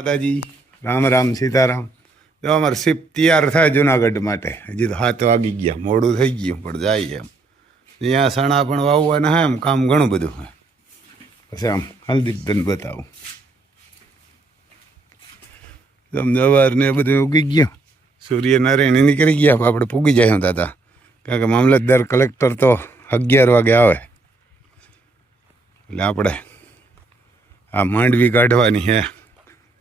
દાદાજી રામ રામ સીતારામ. જો અમારે શિપ તૈયાર થાય જુનાગઢ માટે. હજી તો 7 વાગી ગયા, મોડું થઈ ગયું, પણ જાય એમ. અહીંયા સણા પણ વાવવાના હે, એમ કામ ઘણું બધું હે. પછી આમ હલ્દી તને બતાવું. જવાર ને બધું ઉગી ગયું, સૂર્યનારાયણ નીકળી ગયા, આપણે પૂગી જાય હતા હતા. કારણ કે મામલતદાર કલેક્ટર તો 11 વાગે આવે, એટલે આપણે આ માંડવી કાઢવાની હે,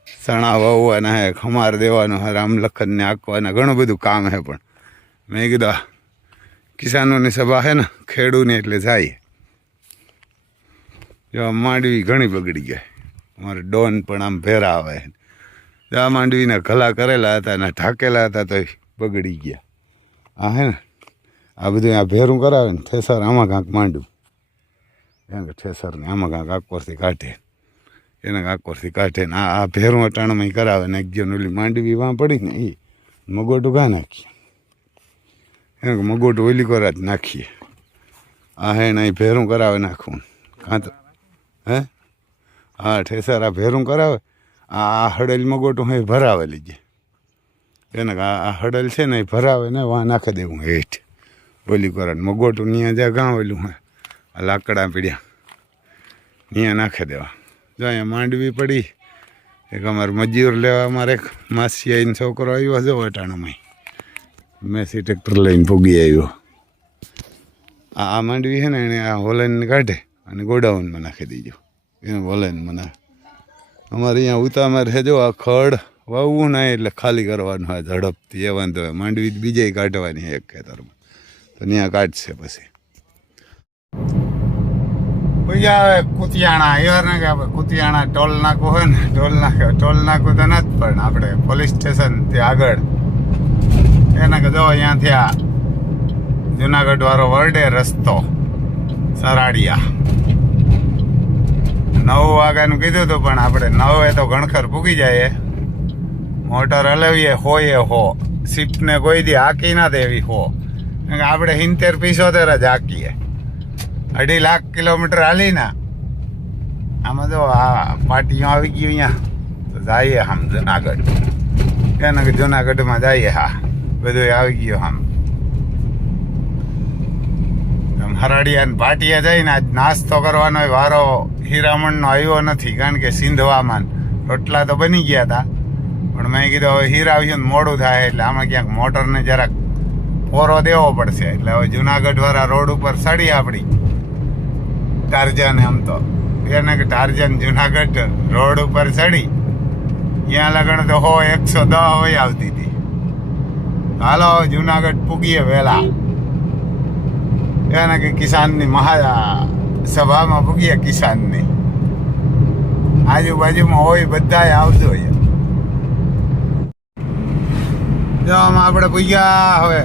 સણા વાવવાના હે, ખમાર દેવાનો હે, રામ લખનને આંકવાના, ઘણું બધું કામ હે. પણ મેં કીધું કિસાનોની સભા હે ને, ખેડૂને એટલે જાય. જો માંડવી ઘણી બગડી ગઈ. અમારે ડોન પણ આમ ભેરા આવે. આ માંડવીના ઘલા કરેલા હતા ને ઢાંકેલા હતા તો બગડી ગયા. આ હે ને આ બધું આ ભેરું કરાવે ને, ઠેસર આમાં કાંક માંડવું, કારણ કે ઠેસરને આમાં કાંક આકોરથી કાઢે, એને આકોરથી કાઢે ને આ ભેરું અટાણામાં કરાવે ને. એક જણ ઓલી માંડવી વાં પડી ને એ મગોટું ઘા નાખીએ, એને કે મગોટું ઓલી કરા જ નાખીએ. આ હે ને અહીં ભેરું કરાવે નાખવું. કાં તો હે હા ઠેસર આ ભેરું કરાવે. આ હડેલ મગોટું હે ભરાવે લીજે, એને આ હડેલ છે ને એ ભરાવે ને વાં નાખી દેવું હેઠ ઓલી કરે. મગોટું ત્યાં જ્યાં ગાં ઓલું હે આ લાકડા પીડ્યા ત્યાં નાખી દેવા. જો અહીંયા માંડવી પડી. એક અમારે મજૂર લેવા અમારે એક માસી આવીને છોકરો આવ્યો જો અટાણામાં, મેસી ટ્રેક્ટર લઈને પૂગી આવ્યો. આ માંડવી છે ને એને આ હોલેનને કાઢે અને ગોડાઉનમાં નાખી દેજો, એને હોલેનમાં નાખે. અમારે અહીંયા ઉતામાર છે જો આ ખડ વાવવું ના એટલે ખાલી કરવાનું હોય ઝડપથી, એ વાંધો હોય. માંડવી બીજે કાઢવાની છે એક ખેતરમાં, તો ત્યાં કાઢશે. પછી હવે કુતિયાણા આવ્યા ને કે કુતિયાણા ટોલ નાકું હોય ને, ટોલ નાકું તો નથી, પણ આપણે પોલીસ સ્ટેશન ત્યાં આગળ એને કે જો અહીંયાથી આ જુનાગઢ વાળો વરડે રસ્તો સરાડિયા 9 વાગ્યાનું કીધું હતું, પણ આપણે 9 તો ઘણખર પૂગી જાય. મોટર હલાવીએ હોય હો, શિપને કોઈ દી હાકી ના દેવી હો, આપણે 70-75 જ હાકીએ. 2.5 લાખ કિલોમીટર હાલી ને આમાં જો આ પાટીઓ આવી ગયું અહીંયા, તો જઈએ આમ જુનાગઢ. એને કે જુનાગઢમાં જઈએ. હા બધું આવી ગયું આમ હરાડિયા પાટિયા જઈને આજ નાસ્તો કરવાનો વારો હીરામણનો આવ્યો નથી, કારણ કે સિંધવામાં રોટલા તો બની ગયા હતા. પણ મેં કીધું હવે હીરા આવ્યું ને મોડું થાય એટલે આમાં ક્યાંક મોટરને જરાક પોરો દેવો પડશે. એટલે હવે જુનાગઢ વાળા રોડ ઉપર સડી આપણી ટાર્જન, એમ તો એને કે ટાર્જન જુનાગઢ રોડ ઉપર ચડી ત્યાં લગણ તો 110 હોય આવતી હતી. હાલો જુનાગઢ પૂગીએ વહેલા, એને કે કિસાનની સભામાં પૂગીએ. કિસાનની આજુબાજુમાં હોય બધાય આવજો. જો આમાં આપણે પૂગ્યા. હવે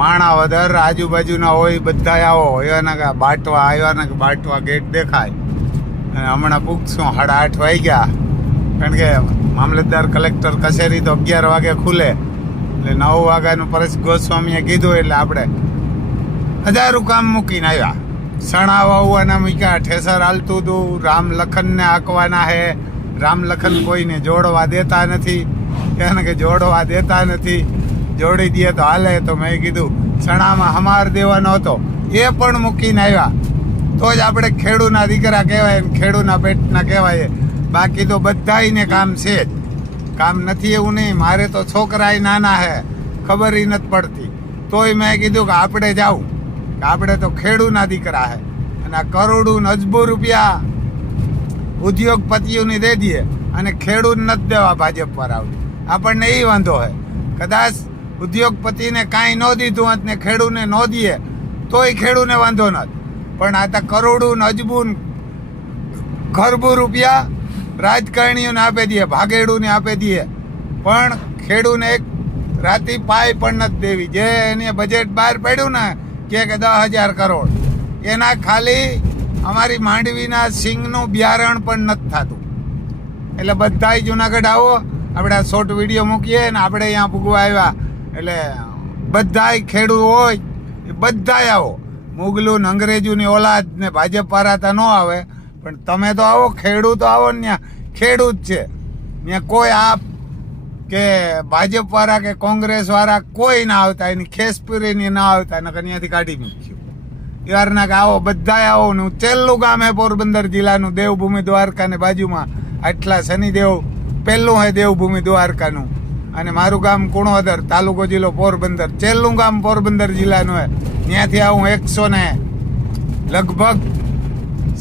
માણા વધારે આજુબાજુના હોય બધાય આવો. એના કે બાટવા આવ્યા ને કે બાટવા ગેટ દેખાય. અને હમણાં પૂગશું 8:30 વાગ્યા, કારણ કે મામલતદાર કલેક્ટર કચેરી તો 11 વાગે ખુલે, એટલે 9 વાગ્યાનું પરેશ ગોસ્વામીએ કીધું. એટલે આપણે હજારું કામ મૂકીને આવ્યા. સણા વાવવાના મૂક્યા, ઠેસર હાલતું હતું, રામ લખનને આંકવાના હે. રામ લખન કોઈને જોડવા દેતા નથી, એને કે જોડવા દેતા નથી, જોડી દે તો હાલે. તો મેં કીધું સણામાં હમાર દેવાનો હતો, એ પણ મૂકીને આવ્યા. તો જ આપણે ખેડૂના દીકરા કહેવાય ને ખેડૂના પેટના કહેવાય. બાકી તો બધાયને કામ છે જ, કામ નથી એવું નહીં. મારે તો છોકરાય નાના હે, ખબર નથી પડતી. તોય મેં કીધું કે આપણે જાવું, કે આપણે તો ખેડૂના દીકરા હે. અને આ કરોડું અજબો રૂપિયા ઉદ્યોગપતિઓને દે દઈએ અને ખેડૂત નથી દેવા ભાજપ પર આવતું. આપણને એ વાંધો હે. કદાચ ઉદ્યોગપતિને કાંઈ ન દીધું હોત ને ખેડૂને ન દઈએ તોય ખેડૂને વાંધો નથી, પણ આ તો કરોડું અજબું ખરબું રૂપિયા રાજકારણીઓને આપી દઈએ, ભાગેડુને આપી દઈએ, પણ ખેડૂને એક રાતી પાય પણ નથી દેવી. જે એને બજેટ બહાર પડ્યું ને કે 10,000 કરોડ, એના ખાલી અમારી માંડવીના સિંગનું બિયારણ પણ નથી થતું. એટલે બધાય જુનાગઢ આવો, આપણે આ શોર્ટ વિડીયો મૂકીએ ને આપણે અહીંયા પૂગવા આવ્યા. એટલે બધાય ખેડૂત હોય એ બધાય આવો. મુગલું ને અંગ્રેજોની ઓલાદ ને ભાજપ વાળા તો ન આવે, પણ તમે તો આવો, ખેડૂતો આવો ને, ખેડૂત છે. ત્યાં કોઈ આપ કે ભાજપ વાળા કે કોંગ્રેસ વાળા કોઈ ના આવતા, એની ખેસ પૂરીની ના આવતા, નકર ત્યાંથી કાઢી મૂક્યું યારના કે આવો બધા આવો ને. છેલ્લું ગામ હે પોરબંદર જિલ્લાનું દેવભૂમિ દ્વારકા ને બાજુમાં આટલા શનિદેવ પહેલું હે દેવભૂમિ દ્વારકાનું, અને મારું ગામ કુણોદર, તાલુકો જિલ્લો પોરબંદર. છેલ્લું ગામ પોરબંદર જિલ્લાનું હે. ત્યાંથી આવું 100 ને લગભગ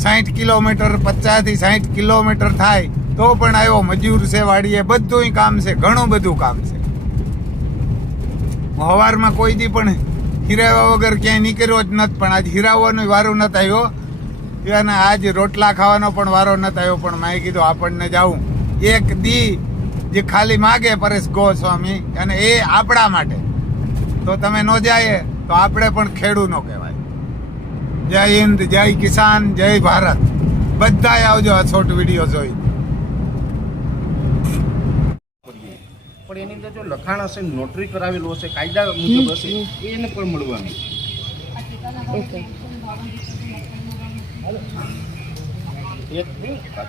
60 કિલોમીટર, 50 થી 60 કિલોમીટર થાય તો પણ આવ્યો. મજૂર છે વાડીએ, બધું કામ છે, ઘણું બધું કામ છે. સવારમાં કોઈ દી પણ હિરાવ્યા વગર ક્યાંય નીકળ્યો જ નથી, પણ આજ હિરાવવાનો વારો નથી આવ્યો અને આજ રોટલા ખાવાનો પણ વારો નથી આવ્યો. પણ મેં કીધું આપણને જાવું એક દી જે ખાલી માગે પરેશ ગોસ્વામી, અને એ આપણા માટે, તો તમે ન જાય તો આપણે પણ ખેડૂત નો કહેવાય. જય હિન્દ, જય કિસાન, જય ભારત. બધાય આવજો આ શોર્ટ વિડીયો જોઈ. પણ એની અંદર જો લખાણ હશે, નોટરી કરાવેલું હશે, કાયદા મુજબ હશે, એને પણ મળવાનું.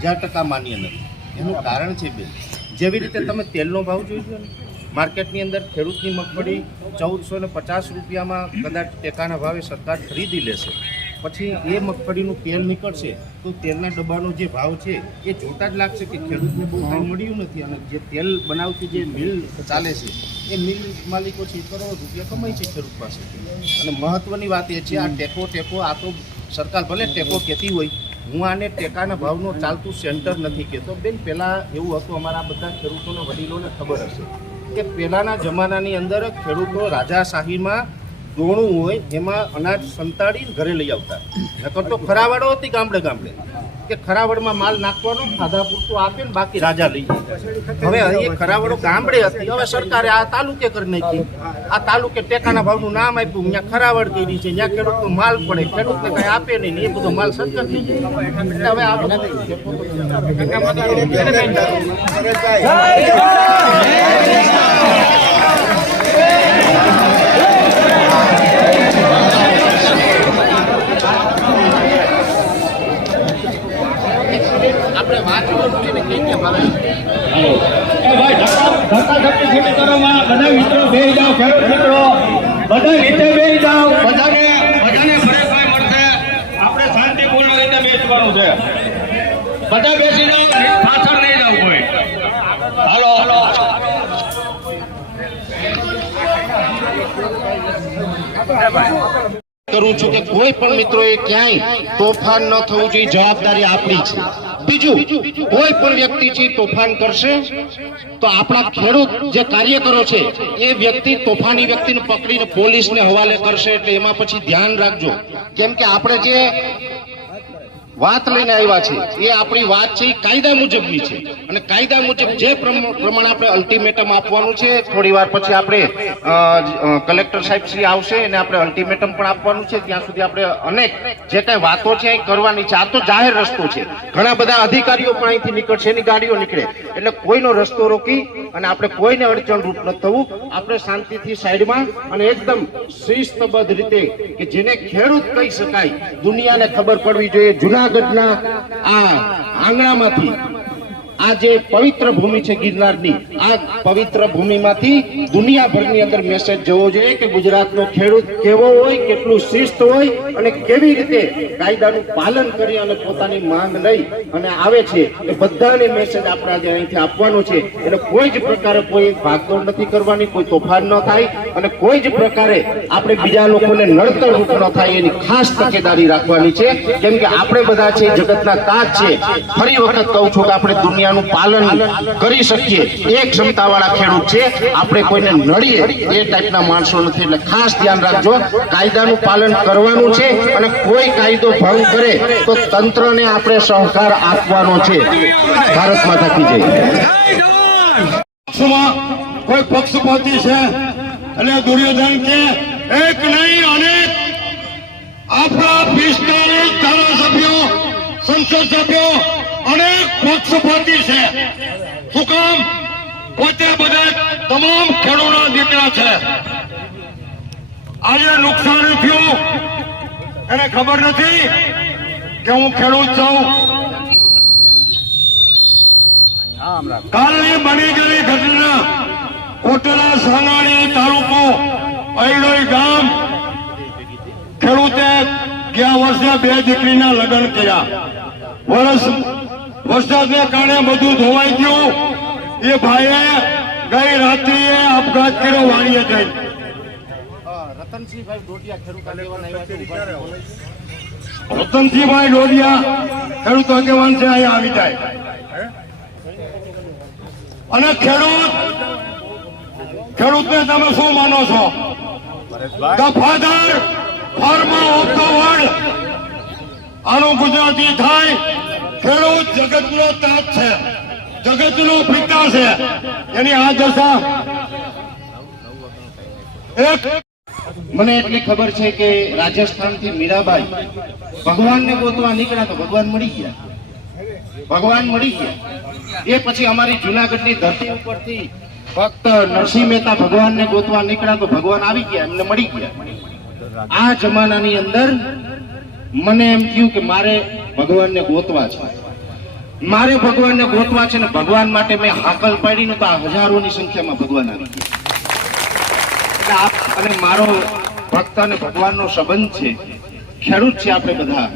1000% માન્ય નથી. એનું કારણ છે બેન, જેવી રીતે તમે તેલનો ભાવ જોઈજો ને, માર્કેટની અંદર ખેડૂતની મગફળી 1450 રૂપિયામાં કદાચ ટેકાના ભાવે સરકાર ખરીદી લેશે, પછી એ મગફળીનું તેલ નીકળશે તો તેલના ડબ્બાનો જે ભાવ છે એ જોતા જ લાગશે કે ખેડૂતને બહુ કંઈ મળ્યું નથી. અને જે તેલ બનાવતી જે મિલ ચાલે છે એ મિલ માલિકો છે કરોડો રૂપિયા કમાય છે ખેડૂત પાસેથી. અને મહત્ત્વની વાત એ છે, આ ટેકો આ તો સરકાર ભલે ટેકો કહેતી હોય, હું આને ટેકાના ભાવનો ચાલતું સેન્ટર નથી કહેતો બેન. પહેલાં એવું હતું, અમારા બધા ખેડૂતોના વડીલોને ખબર હશે કે પહેલાંના જમાનાની અંદર ખેડૂતો રાજાશાહીમાં દોણું હોય એમાં અનાજ સંતાડીને ઘરે લઈ આવતા. નકર તો ખરાવડો હતી ગામડે ગામડે, કે ખરાવડમાં માલ નાખવાનો, ખાધા પૂરતું આપે ને બાકી રાજા લઈ જાય. હવે એ ખરાવડો ગામડે હતી, હવે સરકારે આ તાલુકે કરી નાખી. આ તાલુકે ટેકાના ભાવનું નામ આપ્યું, ત્યાં ખરાવડ કરી છે, ત્યાં ખેડૂતનો માલ પડે, ખેડૂતને કંઈ આપે નહીં, એ બધો માલ સરકાર થઈ જાય. એટલે હવે આ બધા આપણે વાત કરીને કહીએ ભાઈ ધક્કાધક્કી ખેતી કરવામાં બધા મિત્રો બેસી જાઓ, ખેડૂત મિત્રો બધા નીચે બેસી જાઓ, બધાને ફરક મળશે. આપણે શાંતિપૂર્ણ રીતે બેસવાનું છે. બધા બેસી જાઓ, પાછળ નહીં જાવ કોઈ. હાલો કરું છું કે કોઈ પણ મિત્રોએ ક્યાંય તોફાન ન થવું જોઈએ, જવાબદારી આપણી છે. બીજું, કોઈ પણ વ્યક્તિ છે તોફાન કરશે તો આપણા ખેડૂત જે કાર્યકરો છે એ વ્યક્તિ તોફાની વ્યક્તિને પકડીને પોલીસને હવાલે કરશે. એટલે એમાં પછી ધ્યાન રાખજો, કેમ કે આપણે જે વાત લઈને આવ્યા છે એ આપણી વાત છે એ કાયદા મુજબની છે, અને કાયદા મુજબ જે પ્રમાણે આપણે અલ્ટિમેટમ આપવાનું છે. થોડી વાર પછી આપણે કલેક્ટર સાહેબ શ્રી આવશે અને આપણે અલ્ટિમેટમ પણ આપવાનું છે. ત્યાં સુધી આપણે અનેક જે કઈ વાતો છે એ કરવાની છે. આ તો જાહેર રસ્તો છે, ઘણા બધા અધિકારીઓ પણ અહીંથી નીકળશે, એની ગાડીઓ નીકળે, એટલે કોઈનો રસ્તો રોકી અને આપણે કોઈને અડચણરૂપ ન થવું. આપણે શાંતિથી સાઈડમાં અને એકદમ શિસ્તબદ્ધ રીતે, કે જેને ખેડૂત કહી શકાય, દુનિયાને ખબર પડવી જોઈએ. જૂનાગઢના આ આંગણામાંથી, આ જે પવિત્ર ભૂમિ છે ગિરનારની, આ પવિત્ર ભૂમિમાંથી દુનિયાભરની અંદર મેસેજ જવો જોઈએ કે ગુજરાતનો ખેડૂત કેવો હોય, કેટલું શિસ્ત હોય અને કેવી રીતે કાયદાનું પાલન કરી અને પોતાની માંગ લઈ અને આવે છે. એ બધાને મેસેજ આપણે આજે અહીંથી આપવાનો છે. એટલે કોઈ જ પ્રકારે કોઈ ભાગદોડ નથી કરવાની, કોઈ તોફાન ન થાય અને કોઈ જ પ્રકારે આપણે બીજા લોકોને નડતરરૂપ ન થાય એની ખાસ તકેદારી રાખવાની છે. કેમ કે આપણે બધા છે જગતના તાજ છે. ફરી વખત કહું છું કે આપણે દુનિયાનું પાલન કરી શકીએ એ ક્ષમતાવાળા ખેડૂત છે. આપણે કોઈને નડીએ એ ટાઈપના માણસો નથી. એટલે ખાસ ધ્યાન રાખજો, કાયદાનું પાલન કરવાનું છે અને કોઈ કાયદો ભંગ કરે તો તંત્રને આપણે સહકાર આપવાનો છે. ભારત માતા કી જય. કોઈ પક્ષપાતી છે એટલે દુર્યોધન કે એક નહીં અનેક આપણા 45 ધારાસભ્યો, સંસદ સભ્યો અનેક પક્ષપાતી છે. શું કામ? પોતે બધા તમામ ખેડૂતોના દીકરા છે. આજે નુકસાન થયું એને ખબર નથી કે હું ખેડૂત છું. કાલની બની ગયેલી ઘટના કોટડા સાનાળી તાલુકો અયડોઈ ગામ ખેડૂતે ગયા વર્ષે 2 દીકરીના લગ્ન કર્યા. વરસાદને કારણે બધું ધોવાઈ ગયું. એ ભાઈએ ગઈ રાત્રિએ આપઘાત કર્યો વાણીએ જઈ. રતનસિંહભાઈ ડોડિયા ખેડૂત આગેવાન છે, અહીંયા આવી જાય. અને ખેડૂતને તમે શું માનો છો? The father farmer of the world. આનું ગુજરાતી થાય ખેડૂત જગતનો તાત છે, જગતનો પિતા છે. એની આ દશા એક મને એટલી ખબર છે કે રાજસ્થાનથી મીરાબાઈ ભગવાનને ગોતવા નીકળ્યા તો ભગવાન મળી ગયા. એ પછી અમારી જુનાગઢની ધરતી ઉપરથી ફક્ત નરસિંહ મહેતા ભગવાનને ગોતવા નીકળ્યા તો ભગવાન આવી ગયા, એમને મળી ગયા. આ જમાનાની અંદર મને એમ થયું કે મારે ભગવાનને ગોતવા છે, ને ભગવાન માટે મેં હાકલ પાડીને તો આ હજારોની સંખ્યામાં ભગવાન આવી ગયા. અને મારો ભક્ત અને ભગવાનનો સંબંધ છે, ખેડૂત છે આપણે બધા.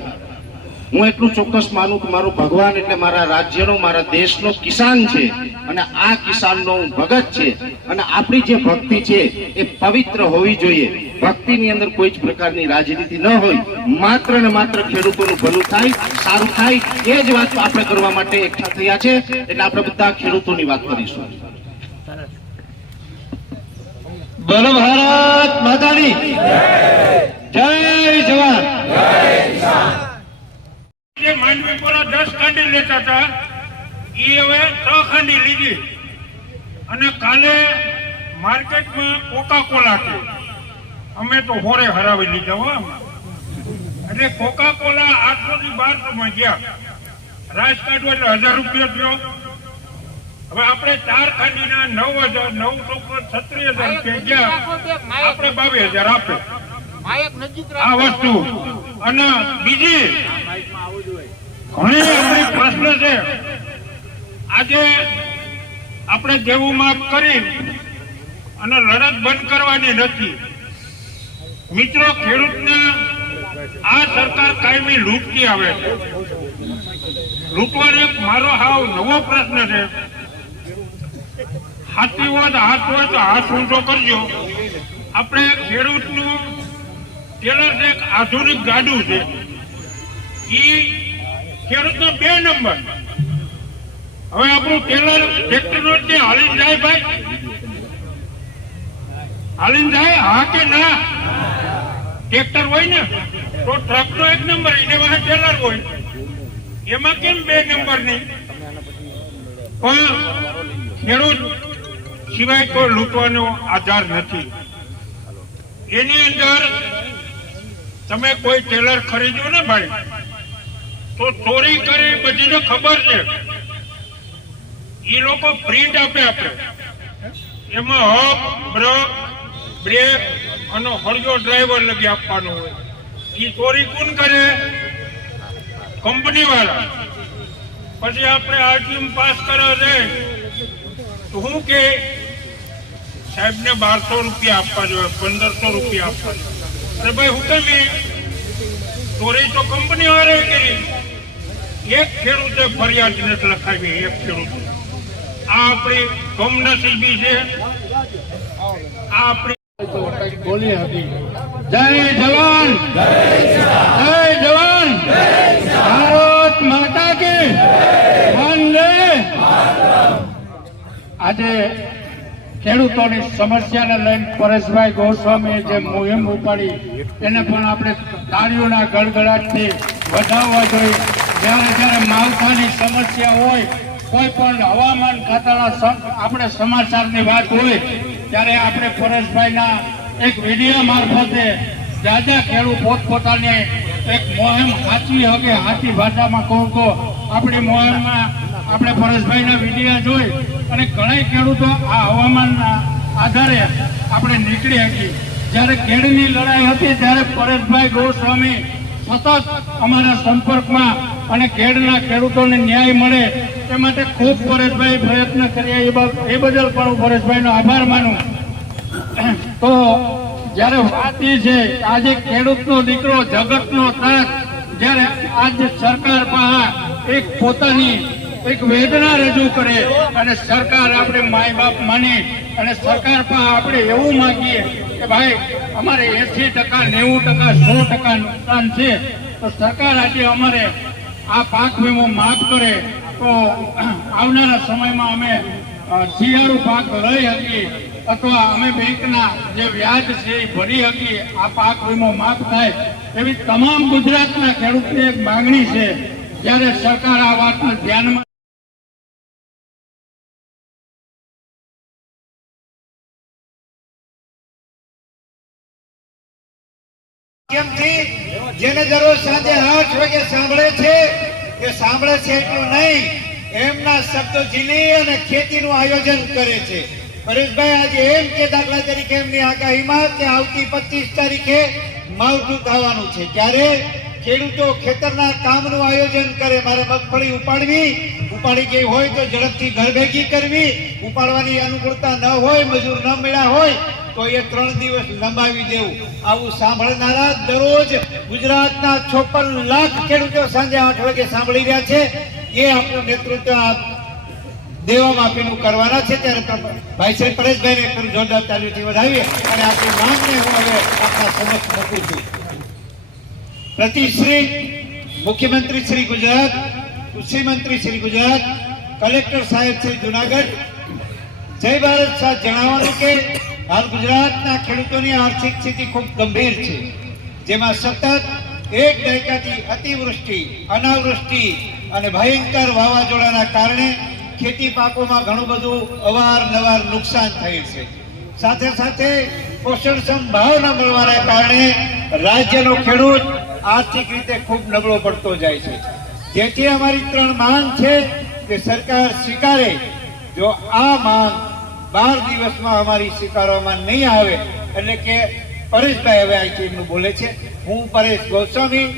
હું એટલું ચોક્કસ માનું કે મારો ભગવાન એટલે મારા રાજ્યનો, મારા દેશનો કિસાન છે, અને આ કિસાનનો ભગત છે. અને આપણી જે ભક્તિ છે એ પવિત્ર હોવી જોઈએ. ભક્તિની અંદર કોઈ જ પ્રકારની રાજનીતિ ન હોય, માત્ર ને માત્ર ખેડૂતોનું ભલું થાય, સારું થાય, એ જ વાત આપણે કરવા માટે એકઠા થયા છે. એટલે આપણે બધા ખેડૂતોની વાત કરીશું. બોલો ભારત માતાની જય જવાન. જે માંડવીપુરા 10 ખાંડી લેતા હતા એ હવે 6 ખાંડી લીધી. અને કાલે માર્કેટમાં કોકા કોલા છે, અમે તો હોરે હરાવી લીધા હો. એટલે કોકા કોલા 800 થી 1200 માં ગયા. રાજ કાઢવો એટલે 1000 રૂપિયા થયો. હવે આપણે 4 ખાંડીના 9,936 રૂપિયા ગયા, આપણે 22,000 આપે આ વસ્તુ. અને બીજી ઘણી આપણી પ્રશ્ન છે. આજે આપણે દેવું માફ કરી અને લડત બંધ કરવાની નથી. મિત્રો, ખેડૂતને આ સરકાર કાયમી લૂંટતી આવે છે. લૂંટવાનો મારો હાવ નવો પ્રશ્ન છે. હાથી હોય તો હાથ ઊંચો કરજો. આપણે ખેડૂતનું ટેલર છે, એક આધુનિક ગાડું છે, એ ખેડૂતનો 2 નંબર. હવે આપણું ટેલર ટ્રેક્ટરનો જે હાલીને જાય, ભાઈ હાલીને જાય, હા કે ના? ટ્રેક્ટર હોય ને તો ટ્રકનો 1 નંબર, એને વાહે ટેલર હોય, એમાં કેમ 2 નંબર નહીં? પણ ખેડૂત સિવાય કોઈ લૂંટવાનો આધાર નથી. એની અંદર તમે કોઈ ટેલર ખરીદ્યો ને ભાઈ, તો ચોરી કરી બધીને ખબર છે. એ લોકો પ્રિન્ટ આપે, એમાં હબ, બ્રેક અને હળિયો ડ્રાઈવર લગી આપવાનો હોય. એ ચોરી કોણ કરે? કંપની વાળા. પછી આપણે આરટીએમ પાસ કરવા જાય તો શું કે સાહેબને 1200 રૂપિયા આપવા જોઈએ, 1500 રૂપિયા આપવા જોઈએ. અરે ભાઈ, હું કેમ ચોરી તો કંપની વાળાએ કરી. એક ખેડૂતે ફરિયાદ નથી લખાવી, એક ખેડૂત. આ આપણી કમનસીબી છે. આ આપણી બોલી હતી. જય જવાન, જય જવાન, ભારત માતા કી વંદે. આજે ખેડૂતોની સમસ્યાને લઈને પરેશભાઈ ગોસ્વામીએ જે મુહિમ ઉપાડી એને પણ આપણે તાળીઓના ગડગડાટથી વધાવવા જોઈએ. જ્યારે માવઠાની સમસ્યા હોય, કોઈ પણ હવામાન ખાતાના આપણે સમાચારની વાત હોય, ત્યારે આપણે પરેશભાઈના એક વિડીયો મારફતે જ્યાં ખેડૂત પોતપોતાની એક મોહિમ સાચવી શકે. સાચી ભાષામાં કહું તો આપણી મોહિમમાં આપણે પરેશભાઈના વિડીયો જોઈ અને ઘણા ખેડૂતો આ હવામાનના આધારે આપણે નીકળી હતી. જ્યારે કેળની લડાઈ હતી ત્યારે પરેશભાઈ ગોસ્વામી સતત અમારા સંપર્કમાં અને ખેડના ખેડૂતોને ન્યાય મળે તે માટે ખૂબ પરેશભાઈ પ્રયત્ન કર્યા એ બદલ પણ હું પરેશભાઈનો આભાર માનું. તો જ્યારે વાત એ છે આજે ખેડૂતનો દીકરો જગતનો તાત જ્યારે આજ સરકાર પાસે એક પોતાની એક વેદના રજૂ કરે અને સરકાર આપણે માય બાપ માની અને સરકાર પાસે આપણે એવું માંગીએ કે ભાઈ અમારે 80%, 90%, 100% નુકસાન છે, તો સરકાર આજે અમારે આ પાક વીમો માફ કરે તો આવનારા સમયમાં અમે શિયાળુ પાક લઈ શકીએ અથવા અમે બેંકના જે વ્યાજ છે એ ભરી શકીએ, આ પાક વીમો માફ થાય એવી તમામ ગુજરાતના ખેડૂતની એક માંગણી છે. જ્યારે સરકાર આ વાતને ધ્યાનમાં જેને દરરોજ સાંજે 8 વાગે સાંભળે છે એ સાંભળે છે એટલું નહીં, એમના શબ્દો ઝીલી અને ખેતીનું આયોજન કરે છે. પરેશભાઈ આજે એમ કે દાખલા તરીકે એમની આગાહીમાં કે આવતી 25 તારીખે માવઠું થવાનું છે, ત્યારે ખેડૂતો ખેતરના કામનું આયોજન કરે. મારે મગફળી ઉપાડી ગઈ હોય તો ઝડપથી ઘર ભેગી કરવી, ઉપાડવાની અનુકૂળતા ન હોય, મજૂર ન મળ્યા હોય તો એ 3 દિવસ લંબાવી દેવું. આવું સાંભળનારા દરરોજ ગુજરાતના 56 લાખ ખેડૂતો સાંજે 8 વાગે સાંભળી રહ્યા છે. એ આપણું નેતૃત્વ દેવા માફીનું કરવાના છે. ત્યારે ભાઈ શ્રી પરેશભાઈને એક જોરદાર તાલીમથી વધાવીએ અને આપણી માંગને હું હવે આપણા સમક્ષ મૂકું છું. પ્રતિશ્રી મુખ્યમંત્રી શ્રી ગુજરાત, કૃષિ મંત્રી શ્રી ગુજરાત, કલેક્ટર સાહેબ શ્રી જુનાગઢ, જય ભારત સાહેબ જણાવવાનું કે હાલ ગુજરાતના ખેડૂતોની આર્થિક સ્થિતિ ખૂબ ગંભીર છે, જેમાં સતત 1 દાયકાથી અતિવૃષ્ટિ, અનાવૃષ્ટિ અને ભયંકર વાવાઝોડાના કારણે ખેતી પાકોમાં ઘણું બધું અવારનવાર નુકસાન થયેલ છે. સાથે સાથે પોષણક્ષમ ભાવ ન મળવાના કારણે રાજ્યનો ખેડૂત આર્થિક રીતે ખૂબ નબળો પડતો જાય છે. જેથી અમારી 3 માંગ છે કે સરકાર સ્વીકારે. જો આ માંગ 12 દિવસમાં અમારી સ્વીકારવામાં નહીં આવે, એટલે કે પરેશભાઈ હવે અહીંથી એમનું બોલે છે, હું પરેશ ગોસ્વામી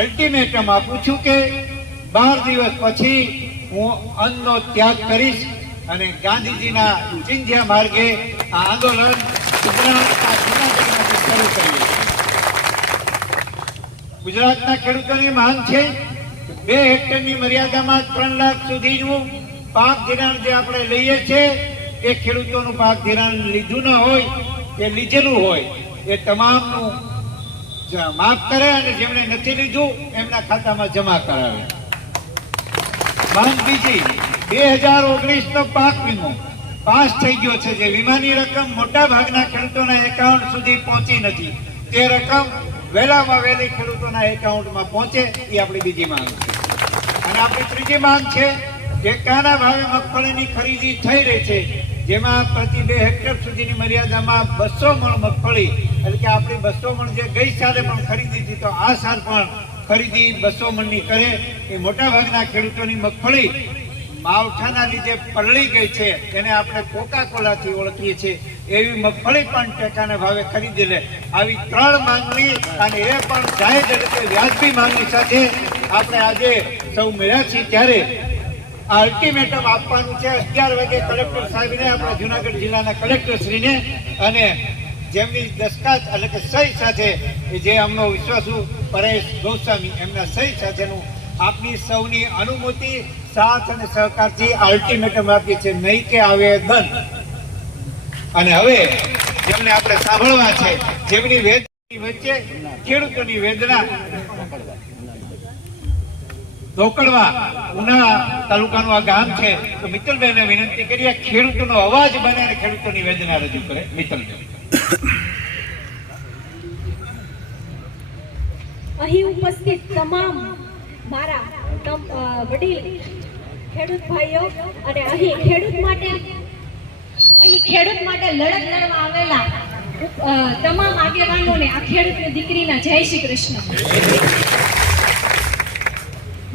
અલ્ટિમેટમ આપું છું કે 12 દિવસ પછી હું અન્નનો ત્યાગ કરીશ અને ગાંધીજીના ચિંધ્યા માર્ગે આ આંદોલન ગુજરાતના જૂનાગઢમાંથી શરૂ કરીએ. ગુજરાતના ખેડૂતોની માંગ છે 2 હેક્ટરની મર્યાદામાં 3 લાખ સુધીનું પાક ધિરાણ જે આપણે લઈએ છીએ એ ખેડૂતોનું પાક ધિરાણ લીધું ન હોય કે લીધેલું હોય એ તમામનું માફ કરે અને જેમણે નથી લીધું એમના ખાતામાં જમા કરાવે. માંગ બીજી, 2019 નો પાક વીમો પાસ થઈ ગયો છે, જે વીમાની રકમ મોટા ભાગના ખેડૂતોના એકાઉન્ટ સુધી પહોંચી નથી. તે રકમ વહેલામાં વહેલી ખેડૂતોના એકાઉન્ટમાં પહોંચે એ આપણી બીજી માંગ છે. અને આપણી ત્રીજી માંગ છે ટેકાના ભાવે મગફળીની ખરીદી થઈ રહી છે, જેમાં પ્રતિ 2 હેક્ટર સુધીની મર્યાદામાં 200 મણ મગફળી, એટલે કે આપણી 200 મણ જે ગઈ સાલે પણ ખરીદી હતી તો આ સાલ પણ ખરીદી 200 મણની કરે. એ મોટા ભાગના ખેડૂતોની મગફળી માવઠાના લીધે પલળી ગઈ છે, એને આપણે કોકાકોલાથી ઓળખીએ છીએ, એવી મગફળી પણ ટેકાના ભાવે ખરીદી લે. આવી 3 માંગણી અને એ પણ જાહેર રીતે વ્યાજબી માંગણી સાથે આપણે આજે સૌ મળ્યા છીએ. ત્યારે આ અલ્ટિમેટમ આપવાનું છે 11 વાગે કલેક્ટર સાહેબને, આપણા જુનાગઢ જિલ્લાના કલેક્ટરશ્રીને, અને જેમની દસ્તખત એટલે કે સહી સાથે જે અમનો વિશ્વાસુ પરેશ ગોસ્વામી એમના સહી સાથેનું આપની સૌની અનુમતિ, સાથ અને સહકારથી અલ્ટિમેટમ આપીએ છીએ, નહીં કે આવેદન. અને હવે જેમને આપણે સાંભળવા છે, જેમની વેદનાની વચ્ચે ખેડૂતોની વેદના ધોકડવા ઉના તાલુકાનું આ ગામ છે, તો મિત્તલબેનને વિનંતી કરીએ ખેડૂતોનો અવાજ બને અને ખેડૂતોની વેદના રજૂ કરે. મિત્તલબેન. અહીં ઉપસ્થિત તમામ મારા વડીલ ખેડૂત ભાઈઓ અને અહીં ખેડૂત માટે લડત લડવા આવેલા તમામ આગેવાનોને આ ખેડૂતની દીકરીના જય શ્રી કૃષ્ણ.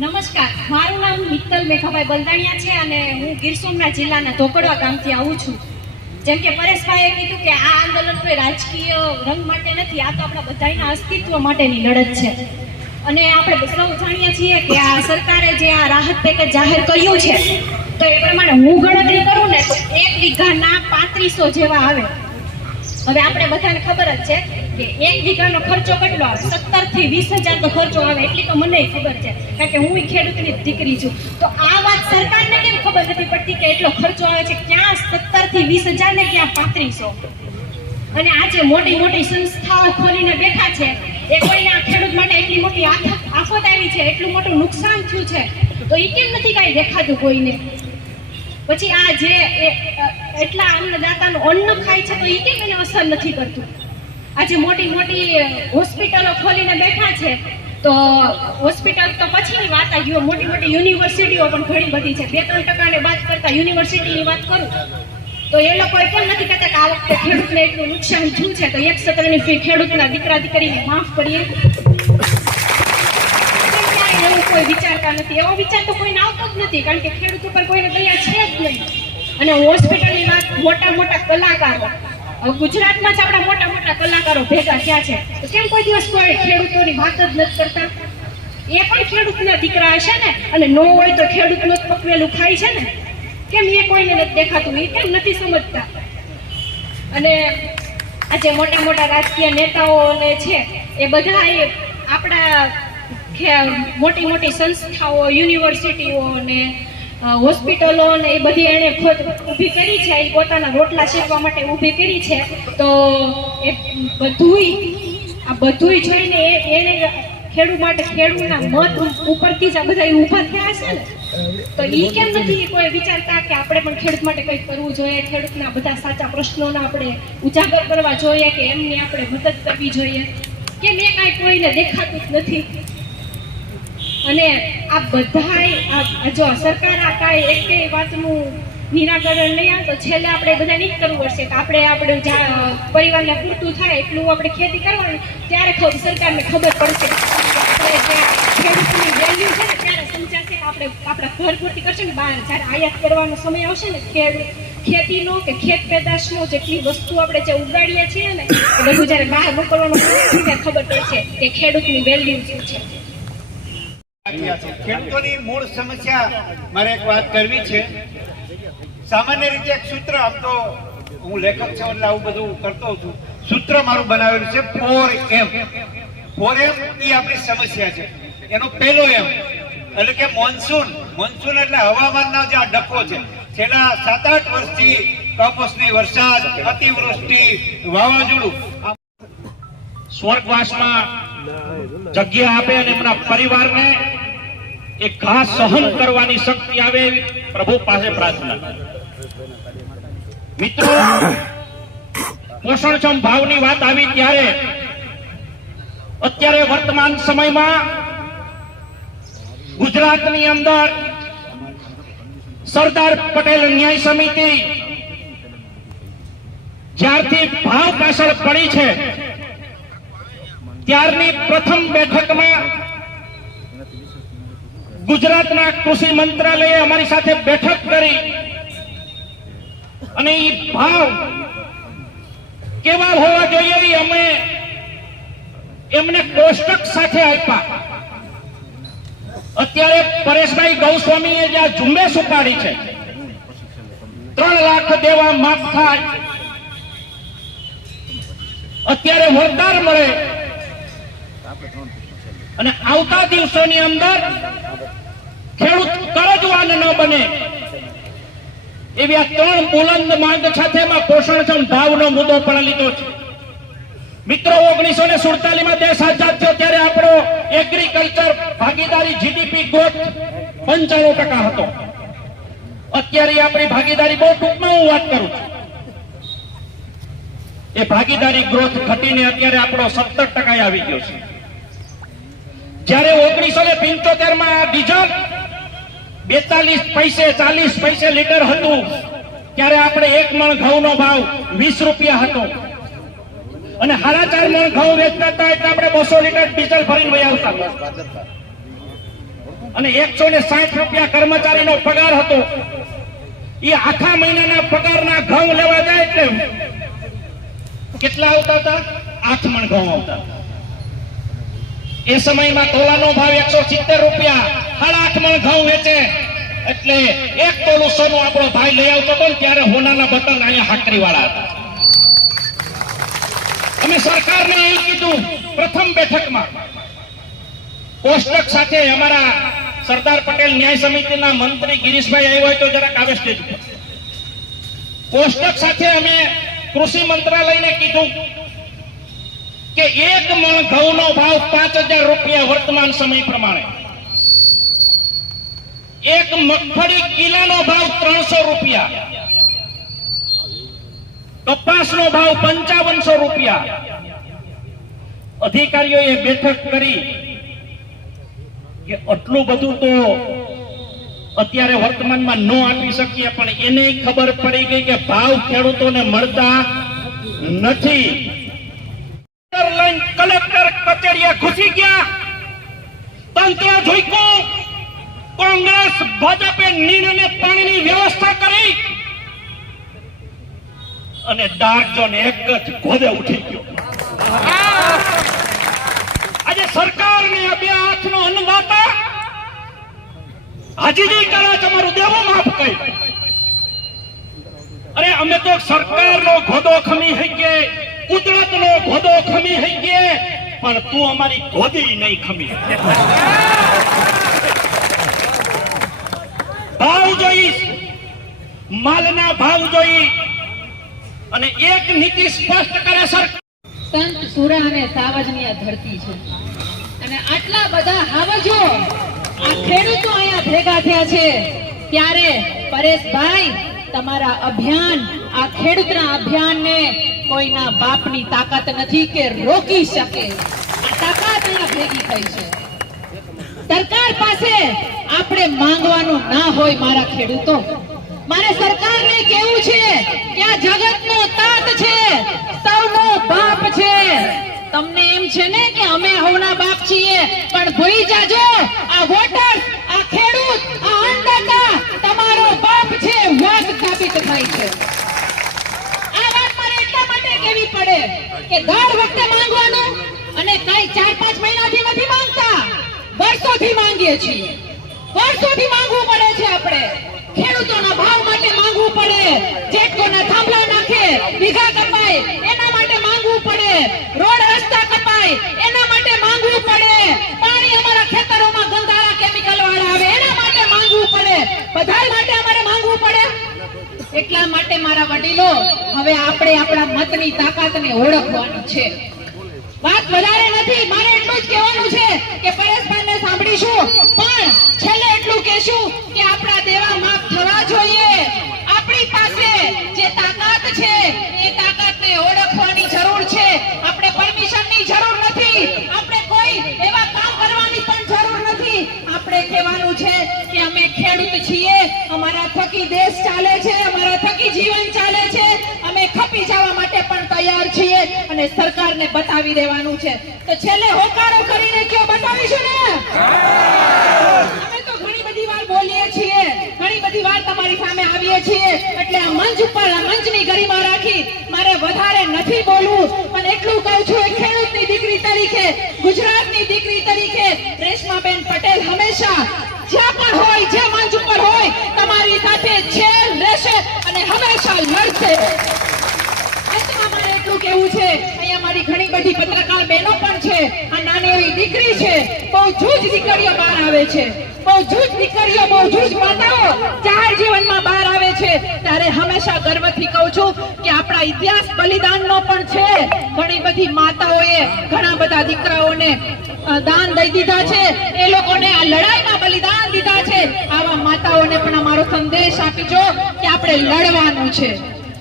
નમસ્કાર, મારું નામ મિત્તલ મેઘાભાઈ બલદાણિયા છે અને હું ગીર સોમનાથ જિલ્લાના ધોકડવા ગામથી આવું છું. જેમ કે પરેશભાઈએ કીધું કે આ આંદોલન કોઈ રાજકીય રંગ માટે નથી, આ તો આપણા બધાના અસ્તિત્વ માટેની લડત છે. અને આપણે સૌ જાણીએ છીએ કે આ સરકારે જે આ રાહત પેકેજ જાહેર કર્યું છે તો એ પ્રમાણે હું ગણતરી કરું ને તો 1 વીઘાના 3500 જેવા આવે. હવે આપણે બધાને ખબર જ છે કે 1 વીઘાનો ખર્ચો કેટલો આવે, 17 થી 20,000 તો ખર્ચો આવે, એટલી તો મને ખબર છે કારણ કે હું ખેડૂતની દીકરી છું. તો આ વાત સરકારને કેમ ખબર નથી પડતી કે એટલો ખર્ચો આવે છે, ક્યાં 17 થી 20,000 ને ક્યાં 3500? અને આ જે મોટી મોટી સંસ્થાઓ ખોલીને બેઠા છે એ કોઈને આ ખેડૂત માટે એટલી મોટી આફત આવી છે, એટલું મોટું નુકસાન થયું છે, તો એ કેમ નથી કાંઈ દેખાતું કોઈને? પછી આ જે એટલા અન્નદાતાનું અન્ન ખાય છે તો એ કેમ એને અસર નથી કરતું? આ જે મોટી મોટી હોસ્પિટલો ખોલીને બેઠા છે તો હોસ્પિટલ તો પછીની વાત આવી ગયો, મોટી મોટી યુનિવર્સિટીઓ પણ ઘણી બધી છે. 2-3% વાત કરતા યુનિવર્સિટીની વાત કરું તો એ લોકો કેમ નથી કહેતા કે આ વખતે ખેડૂતને એટલું નુકસાન થયું છે તો 1 સત્રની ફી ખેડૂતના દીકરા દીકરીને માફ કરીએ? એવું કોઈ વિચારતા નથી. એવો વિચાર તો કોઈને આવતો જ નથી કારણ કે ખેડૂત ઉપર કોઈને દયા છે જ નહીં. અને હોસ્પિટલની વાત, મોટા મોટા કલાકારો, ગુજરાતમાં જ આપણા મોટા મોટા કલાકારો ભેગા થયા છે તો કેમ કોઈ દિવસ કોઈ ખેડૂતોની વાત જ નથી કરતા? એ પણ ખેડૂતના દીકરા હશે ને, અને ન હોય તો ખેડૂતનું જ પકવેલું ખાય છે ને, કેમ એ કોઈને નથી દેખાતું? એ કેમ નથી સમજતા? અને આ જે મોટા મોટા રાજકીય નેતાઓને છે એ બધા આપણા મોટી મોટી સંસ્થાઓ, યુનિવર્સિટીઓ ને હોસ્પિટલો ને એ બધી એને ખુદ ઊભી કરી છે, એ પોતાના રોટલા શેકવા માટે ઊભી કરી છે. તો એ બધુંય જોઈને એને ખેડૂત માટે ખેડૂતના મત ઉપરથી જ આ બધા ઊભા થયા છે ને, તો એ કેમ નથી કોઈ વિચારતા કે આપણે પણ ખેડૂત માટે કંઈક કરવું જોઈએ, ખેડૂતના બધા સાચા પ્રશ્નોના આપણે ઉજાગર કરવા જોઈએ કે એમની આપણે મદદ કરવી જોઈએ? કેમ એ કાંઈ કોઈને દેખાતું જ નથી? અને આ બધાય જો સરકાર આ કાંઈ એકેય વાતનું નિરાકરણ નહીં આવે તો છેલ્લે આપણે બધાને જ કરવું પડશે કે આપણે પરિવારને પૂરતું થાય એટલું આપણે ખેતી કરવાની, ત્યારે સરકારને ખબર પડશે કે ખેડૂતની વેલ્યુ છે ને ત્યારે સમજાશે કે આપણે આપણા ઘર પૂરતી કરશે ને, બહાર જ્યારે આયાત કરવાનો સમય આવશે ને ખેતીનો કે ખેત પેદાશનો જેટલી વસ્તુ આપણે જે ઉગાડીએ છીએ ને એ બધું જ્યારે બહાર મોકલવાનો સમય આવશે ત્યારે ખબર પડશે કે ખેડૂતની વેલ્યુ શું છે. ખેડૂતોની મૂળ સમસ્યા મારે એક વાત કરવી છે. સામાન્ય રીતે એક સૂત્ર, આમ તો હું લેખક છું એટલે આવું બધું કરતો છું, સૂત્ર મારું બનાવેલું છે 4M. 4M એ આપણી સમસ્યા છે. એનો પહેલો M એટલે કે મોન્સૂન. મોન્સૂન એટલે હવામાનનો જે આ ડખો છે. છેલ્લા 7-8 વર્ષથી કમોસમી વરસાદ, અતિવૃષ્ટિ, વાવાઝોડું સ્વર્ગવાસમાં જગ્યા આપે અને એમના પરિવારને એક ઘા સહન કરવાની શક્તિ આવે એવી પ્રભુ પાસે પ્રાર્થના. મિત્રો, પોષણક્ષમ ભાવની વાત આવી ત્યારે અત્યારે વર્તમાન સમયમાં ગુજરાતની અંદર સરદાર પટેલ ન્યાય સમિતિ જ્યારથી ભાવ પાછળ પડી છે ત્યારની પ્રથમ બેઠકમાં ગુજરાતના કૃષિ મંત્રાલયે અમારી સાથે બેઠક કરી અને એ ભાવ કેવા હોવા જોઈએ અમે એમને કોષ્ટક સાથે આપ્યા. અત્યારે પરેશભાઈ ગૌસ્વામીએ જે આ ઝુંબેશ ઉપાડી છે 3 લાખ દેવા માફ થાય, અત્યારે વરદાન મળે અને આવતા દિવસોની અંદર ખેડૂત કરજવાન ન બને એવી આ 3 બુલંદ માંગ સાથે પોષણક્ષમ ભાવનો મુદ્દો પણ લીધો છે. મિત્રો, 1947માં દેશ આઝાદ થયો ત્યારે આપણો એગ્રીકલ્ચર ભાગીદારી જીડીપી ગ્રોથ 95% હતો. અત્યારે આપણી ભાગીદારી બહુ ટૂંકમાં હું વાત કરું છું, એ ભાગીદારી ગ્રોથ ઘટીને અત્યારે આપણો 70% આવી ગયો છે. જ્યારે 1975માં ડીઝલ 42 પૈસે 40 પૈસે લીટર હતું ત્યારે આપણે 1 મણ ઘઉંનો ભાવ 20 રૂપિયા હતો અને 4.5 મણ ઘઉં વેચતા હતા એટલે આપણે 200 લીટર ડીઝલ ભરીને વહી આવતા અને 160 રૂપિયા કર્મચારીનો પગાર હતો. એ આખા મહિનાના પગારના ઘઉં લેવા જાય એટલે કેટલા આવતા હતા? 8 મણ ઘઉં આવતા. એ સમયમાં તોલાનો ભાવ 170 રૂપિયા, 8.5 મણ ઘઉં વેચે એટલે 1 તોલું સોનું આપણો ભાઈ લઈ આવતો હતો ને ત્યારે હોનાના બટન અહીંયા હાકરી વાળા હતા. અમે સરકારને એ કીધું પ્રથમ બેઠકમાં, કોષ્ટક સાથે અમારા સરદાર પટેલ ન્યાય સમિતિના મંત્રી ગિરીશભાઈ આવ્યા હોય તો જરાક આવે સ્ટેજ ઉપર. કોષ્ટક સાથે અમે કૃષિ મંત્રાલયને કીધું કે 1 મણ ઘઉંનો ભાવ 5,000 રૂપિયા વર્તમાન સમય પ્રમાણે, 1 મગફળી કિલોનો ભાવ 300 રૂપિયા, કપાસનો ભાવ 5500 રૂપિયા. અધિકારીઓએ બેઠક કરી કે આટલું બધું તો અત્યારે વર્તમાનમાં ન આપી શકીએ, પણ એને ખબર પડી ગઈ કે ભાવ ખેડૂતોને મળતા નથી. કલેક્ટર કચેરીએ ઘૂસી ગયા, તંત્ર ઝૂક્યું, કોંગ્રેસ ભાજપે નીર અને પાણીની વ્યવસ્થા કરી અને ડાર્ક ઝોન એક જ ગોદે ઉઠી ગયો. આજે સરકારને બે હાથનો અન્નદાતા હાજીજી કરે તમારું દેવું માફ કરી. અરે અમે તો સરકારનો ગોદો ખમી હઈ ગયે, કુદરતનો ગોદો ખમી હઈ ગયે, પણ તું અમારી ગોદી નહીં ખમી. ભાવ જોઈ, માલના ભાવ જોઈ અને એક નીતિ સ્પષ્ટ કરે સરકાર. સંત સુરા અને સાવજની આ ધરતી છે અને આટલા બધા હાવજો આ ખેડૂતો અહીંયા ભેગા થયા છે ત્યારે પરેશભાઈ તમારા અભિયાન, આ ખેડૂતના અભિયાનને કોઈના બાપની તાકાત નથી કે રોકી શકે. આ તાકાત અહીંયા ભેગી થઈ છે. સરકાર પાસે આપણે માંગવાનું ના હોય મારા ખેડૂતો. મારે સરકારને કેવું છે કે આ જગતનો તાત છે, સૌનો બાપ છે. તમને એમ છે ને કે અમે હવના બાપ છીએ, પણ ભૂલી જાજો આ વોટર, આ ખેડૂત, આ અન્નદાતા તમારો બાપ છે, વાત સાબિત થાય છે. આ વાત મારે એટલા માટે કહેવી પડે કે દર વખતે માંગવાનું અને કઈ 4-5 મહિનાથી નથી માંગતા, વર્ષોથી માંગીએ છીએ. વર્ષોથી માંગવું પડે છે. આપણે ખેડૂતોના ભાવ માટે માંગવું પડે, જેટકોના થાંભલા નાખે, વીઘા કપાય એના માટે માંગવું પડે, રોડ રસ્તા કપાય એના માટે માંગવું પડે, પાણી અમારા ખેતરોમાં ગંધારા કેમિકલ વાળા આવે એના માટે માંગવું પડે, બધાય માટે અમારે માંગવું પડે. એટલા માટે મારા વડીલો, હવે આપણે આપણા મતની તાકાતને ઓળખવાની છે. વાત વધારે નથી, મારે એટલું જ કહેવાનું છે કે પરેશભાઈને સાંભળીશું, પણ છેલ્લે એટલું કહેશું કે આપણા દેવા માફ થવા જોઈએ. આપણી પાસે જે તાકાત છે એ તાકાતને ઓળખવાની જરૂર છે. આપણે પરમિશનની જરૂર નથી, આપણે કોઈ એવા કામ કરવાની પણ જરૂર નથી. આપણે કહેવાનું છે કે અમે ખેડૂત છીએ, અમારા થકી દેશ ચાલે છે, અમારા થકી જીવન ચાલે છે, અમે ખપી જવા માટે પણ તૈયાર છીએ અને સરકારને બતાવી દેવાનું છે. તો છેલ્લે હોકારો કરીને કયો બતાવીશું ને? અમે તો ઘણી બધી વાર બોલીએ છીએ, ઘણી બધી વાર તમારી સામે આવીએ છીએ, એટલે આ મંચ ઉપર, આ મંચની ગરિમા રાખી મારે વધારે નથી બોલવું, પણ એટલું કહું છું એક ખેડૂતની દીકરી તરીકે, ગુજરાતની દીકરી તરીકે રેશમાબેન પટેલ હંમેશા જ્યાં પણ હોય, જે મંચ ઉપર હોય, તમારી સાથે છે, રહેશે અને હંમેશા લડશે. અંતમાં મારે એટલું કહેવું છે, અહીંયા મારી ઘણી બધી પત્રકાર બહેનો પણ છે, આ નાની એવી દીકરી છે, બહુ જૂજ દીકરીઓ બહાર આવે છે, બહુ જૂજ દીકરીઓ, બહુ જૂજ માતાઓ જાહેર જીવનમાં બહાર આવે છે, ત્યારે હંમેશા ગર્વથી કહું છું કે આપણા ઇતિહાસ બલિદાનનો પણ છે. ઘણી બધી માતાઓએ ઘણા બધા દીકરાઓને દાન દઈ દીધા છે, એ લોકોને આ લડાઈમાં બલિદાન દીધા છે. આવા માતાઓને પણ અમારો સંદેશ આપીજો કે આપણે લડવાનું છે,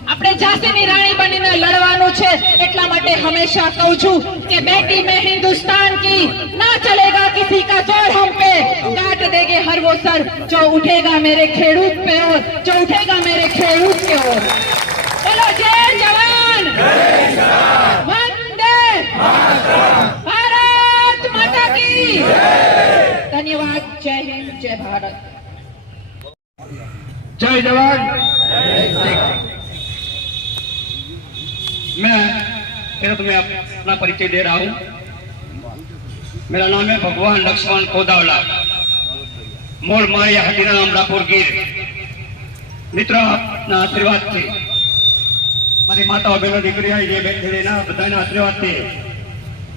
આપણે ઝાંસીની રાણી બનીને લડવાનું છે. એટલા માટે હંમેશા કહું છું કે બેટી મેં હિન્દુસ્તાન કી, ના ચલેગા કિસી કા જોર હમ પે, કાટ દેગે હર वो सर जो उठेगा मेरे खेडूत पे और जो उठेगा मेरे खेडूत के ओर. बोलो जय जवान, वंदे भारत माता की. धन्यवाद. जय हिंद, जय भारत. जय जवान. मैं तुम्हें अपना परिचय दे रहा हूं. मेरा नाम है भगवान लक्ष्मण कोदावला, मूल मारिया हटीना अमरापुर गिर। मित्रों, आपना आशीर्वाद थी, मारी माता बहनों दीकरी आई जे बेटी ना बधाना आशीर्वाद थी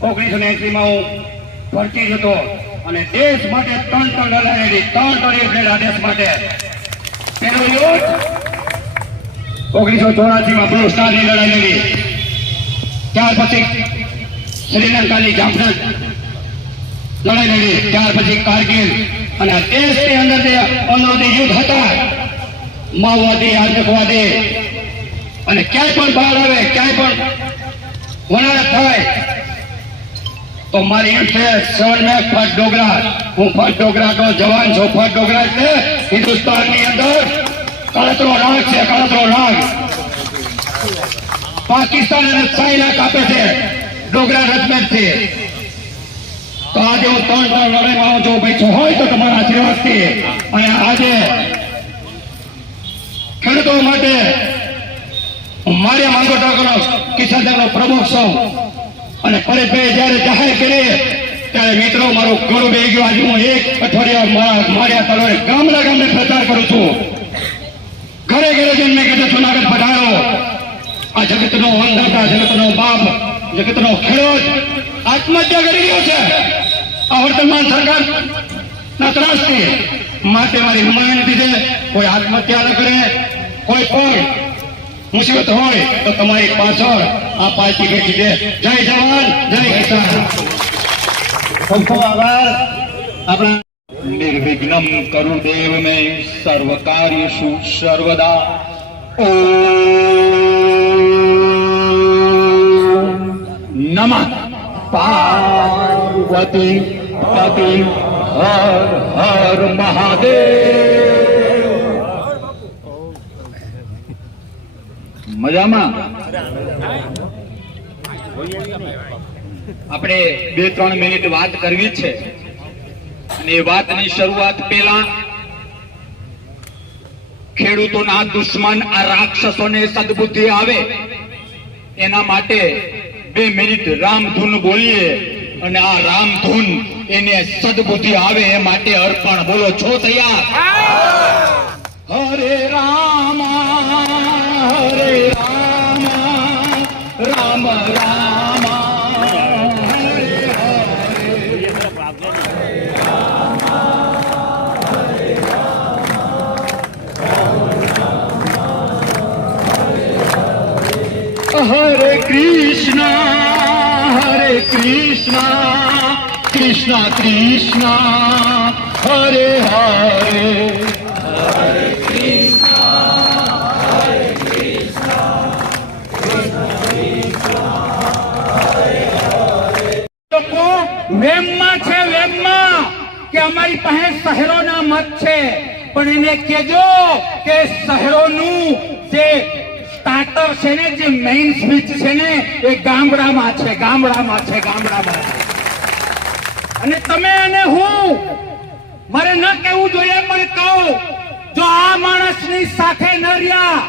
1980 में हूँ भर्ती जतो અને દેશ માટે ત્રણ લડાઈ 3 લડેલા દેશ માટે। પેલો યુદ્ધ 1984 માં બ્લુ સ્ટારની લડાઈ લડી, ત્યાર પછી શ્રીલંકાની જાફના લડાઈ લડી, ત્યાર પછી કારગિલ અને દેશની અંદર જે અનવરત યુદ્ધ હતા, માઓવાદી આતંકવાદી અને ક્યાંય પણ બહાર આવે, ક્યાંય પણ વણાટ થાય તો મારી એમ છે 7 મેં ફર્સ્ટ ડોગરા, હું ફર્સ્ટ ડોગરા નો જવાન છું। ફર્સ્ટ ડોગરા એટલે હિન્દુસ્તાનની અંદર કાળતરો રાગ છે, કાળતરો રાગ। પાકિસ્તાન અને ચાઇના કાપે છે ડોગરા રજમેન્ટથી। તો આજે હું 3 લડાઈમાં આવું છું ભાઈ, જો હોય તો તમારા આશીર્વાદથી। અને આજે ખેડૂતો માટે હું મારી માંગો ટાકરો કિસાનનો પ્રમુખ છું અને પરેશભાઈ જયારે જાહેર કરી ત્યારે મિત્રો મારું ઘણું બે ગયું। આજે હું 1 અઠવાડિયા માર્યા તળોએ ગામડા ગામને પ્રચાર કરું છું, ઘરે ઘરે જઈને મેં કીધું જુનાગઢ પધારો। આ જગતનો અન્નદાતા, જગતનો બાપ, જગતનો ખેડૂત આત્મહત્યા કરી રહ્યો છે આ વર્તમાન સરકારના ત્રાસથી। માટે મારી હિમાયત છે કોઈ આત્મહત્યા ન કરે, કોઈ પણ મુસીબત હોય તો તમારી પાછળ આ પાર્ટી બેઠી છે। જય જવાન, જય કિસાન। ખૂબ ખૂબ આભાર આપણા। निर्विघ्नं करुदेव में सर्व कार्येषु सर्वदा। ओम नमः पार्वती पति हर हर महादेव। મજામાં આપણે 2-3 મિનિટ વાત કરવી છે અને એ વાતની શરૂઆત પહેલા ખેડૂતોના દુશ્મન આ રાક્ષસોને સદબુદ્ધિ આવે એના માટે 2 મિનિટ રામધૂન બોલીએ અને આ રામધૂન એને સદબુદ્ધિ આવે એ માટે અર્પણ। બોલો, છો તૈયાર? હરે રામ હરે રામ રામ રામ हरे कृष्णा कृष्णा कृष्णा हरे हरे हरे कृष्णा લોકો વેમમાં છે, વેમમાં કે અમારી પાસે શહેરોના મત છે, પણ એને કહેજો કે શહેરોનું જે સ્ટાર્ટર છે ને, જે મેઇન સ્વિચ છે ને, એ ગામડામાં છે, ગામડામાં છે, ગામડામાં। અને તમે અને હું મારે ન કહેવું જોઈએ પણ કહું, જો આ માણસની સાથે ન રહ્યા,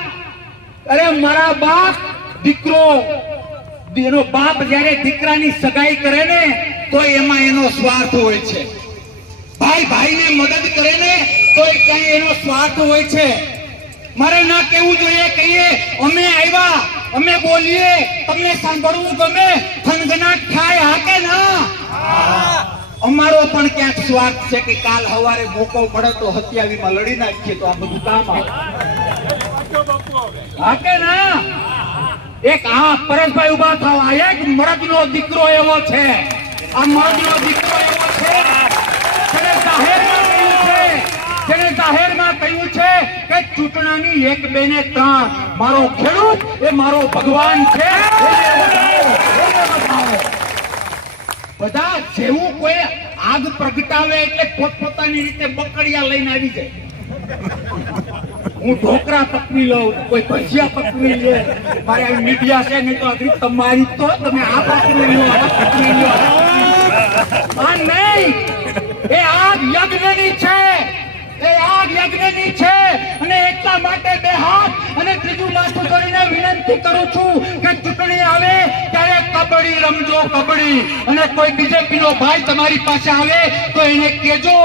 અરે મારા બાપ દીકરો, એનો બાપ જયારે દીકરાની સગાઈ કરે ને તો એમાં એનો સ્વાર્થ હોય છે, ભાઈ ભાઈને મદદ કરે ને તો કઈ એનો સ્વાર્થ હોય છે। મારે ના કહેવું જોઈએ, કહીએ અમે આવ્યા, અમે બોલીએ, તમને સાંભળવું ગમે, થનગનાટ થાય, હા કે ના? અમારો પણ ક્યાંક સ્વાર્થ છે કે કાલ સવારે મોકો મળે તો 27 માં લડી નાખીએ તો આ બધું કામ આવે, હા કે ના? એક આ પરેશભાઈ ઉભા થાવ, આ એક મરદનો દીકરો એવો છે, આ મરદનો દીકરો એવો છે જેને જાહેરમાં કહ્યું છે કે ચૂંટણાની 1, 2 ને 3 મારો ખેડૂત એ મારો ભગવાન છે। બધા જેવું કોઈ આગ પ્રગટાવે એટલે પોતપોતાની રીતે બકડિયા લઈને આવી જાય। હું ઢોકરા પકવી લઉં, કોઈ ભજીયા પકવી લે, મારે આવી મીડિયા છે નહીં તો અઘરી તમારી તો તમે આ પકવી લો, આ પકવી લો, આ નહીં, એ આગ યજ્ઞની છે, એ આગ યજ્ઞની છે। અને એટલા માટે 2 હાથ અને ત્રીજું માથું કરીને વિનંતી કરું છું કે ચૂંટણી આવે ત્યારે કબડ્ડી રમજો કબડ્ડી. અને કોઈ બીજેપી નો ભાઈ તમારી પાસે આવે તો એને કહેજો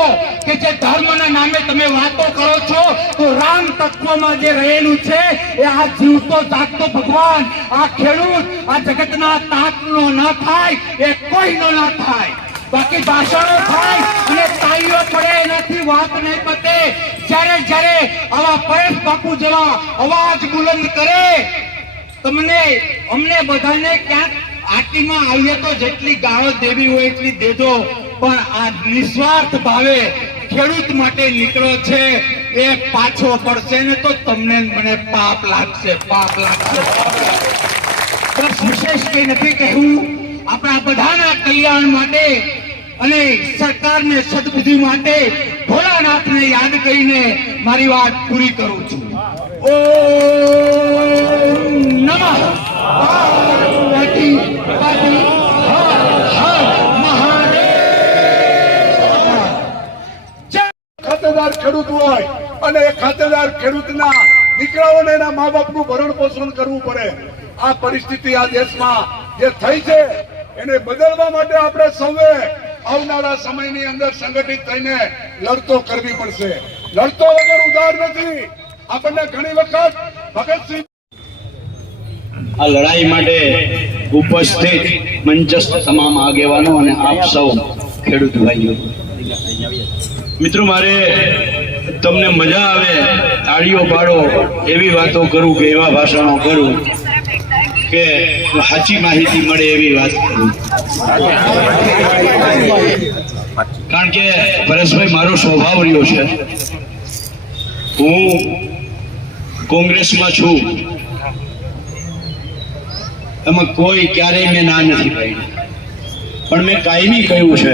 કે જે ધર્મના નામે તમે વાતો કરો છો તો રામ તત્વમાં જે રહેલું છે એ આ જીવતો જાગતો ભગવાન, આ ખેડૂત, આ જગતના તાતનો ના થાય, એ કોઈનો ના થાય. બાકી ભાષણો થાય અને તાળીઓ પડે એનાથી વાત નહીં પતે. જ્યારે જ્યારે આવા પરેશ બાપુ જેવા અવાજ બુલંદ કરે તમને અમને બધાને ક્યાંક આટીમાં આવીએ તો જેટલી ગાળો દેવી હોય એટલી દેજો, પણ આ નિસ્વાર્થ ભાવે ખેડૂત માટે નીકળો છે એ પાછો પડશે ને તો તમને મને પાપ લાગશે, પાપ લાગશે. બસ વિશેષ કઈ નથી કહેવું. આપણા બધાના કલ્યાણ માટે અને સરકારને સદબુદ્ધિ માટે ભોળાનાથને યાદ કરીને મારી વાત પૂરી કરું છું. ઓમ નમઃ પાર્વતી પતિ હર હર મહાદેવ. ખાતેદાર ખેડૂત હોય અને એ ખાતેદાર ખેડૂતના દીકરાઓને એના મા બાપનું ભરણ પોષણ કરવું પડે. આ પરિસ્થિતિ આ દેશમાં જે થઈ છે એને બદલવા માટે આપણે સૌએ આવનારા સમયની અંદર સંગઠિત થઈને લડતો કરવી પડશે. લડતો વગર ઉધાર નથી. આપણને ઘણી વખત ભગતસિંહ આ લડાઈ માટે ઉપસ્થિત મંચસ્થ તમામ આગેવાનો અને આપ સૌ ખેડૂત ભાઈઓ મિત્રો, મારે તમને મજા આવે, તાળીઓ પાડો એવી વાતો કરું કે એવા ભાષણો કરું કે સાચી માહિતી મળે એવી વાત કરું. કારણ કે પરેશભાઈ મારો સ્વભાવ રહ્યો છે, હું કોંગ્રેસમાં છું, એમાં કોઈ ક્યારેય મેં ના નથી પાડી, પણ મેં કાયમી કહ્યું છે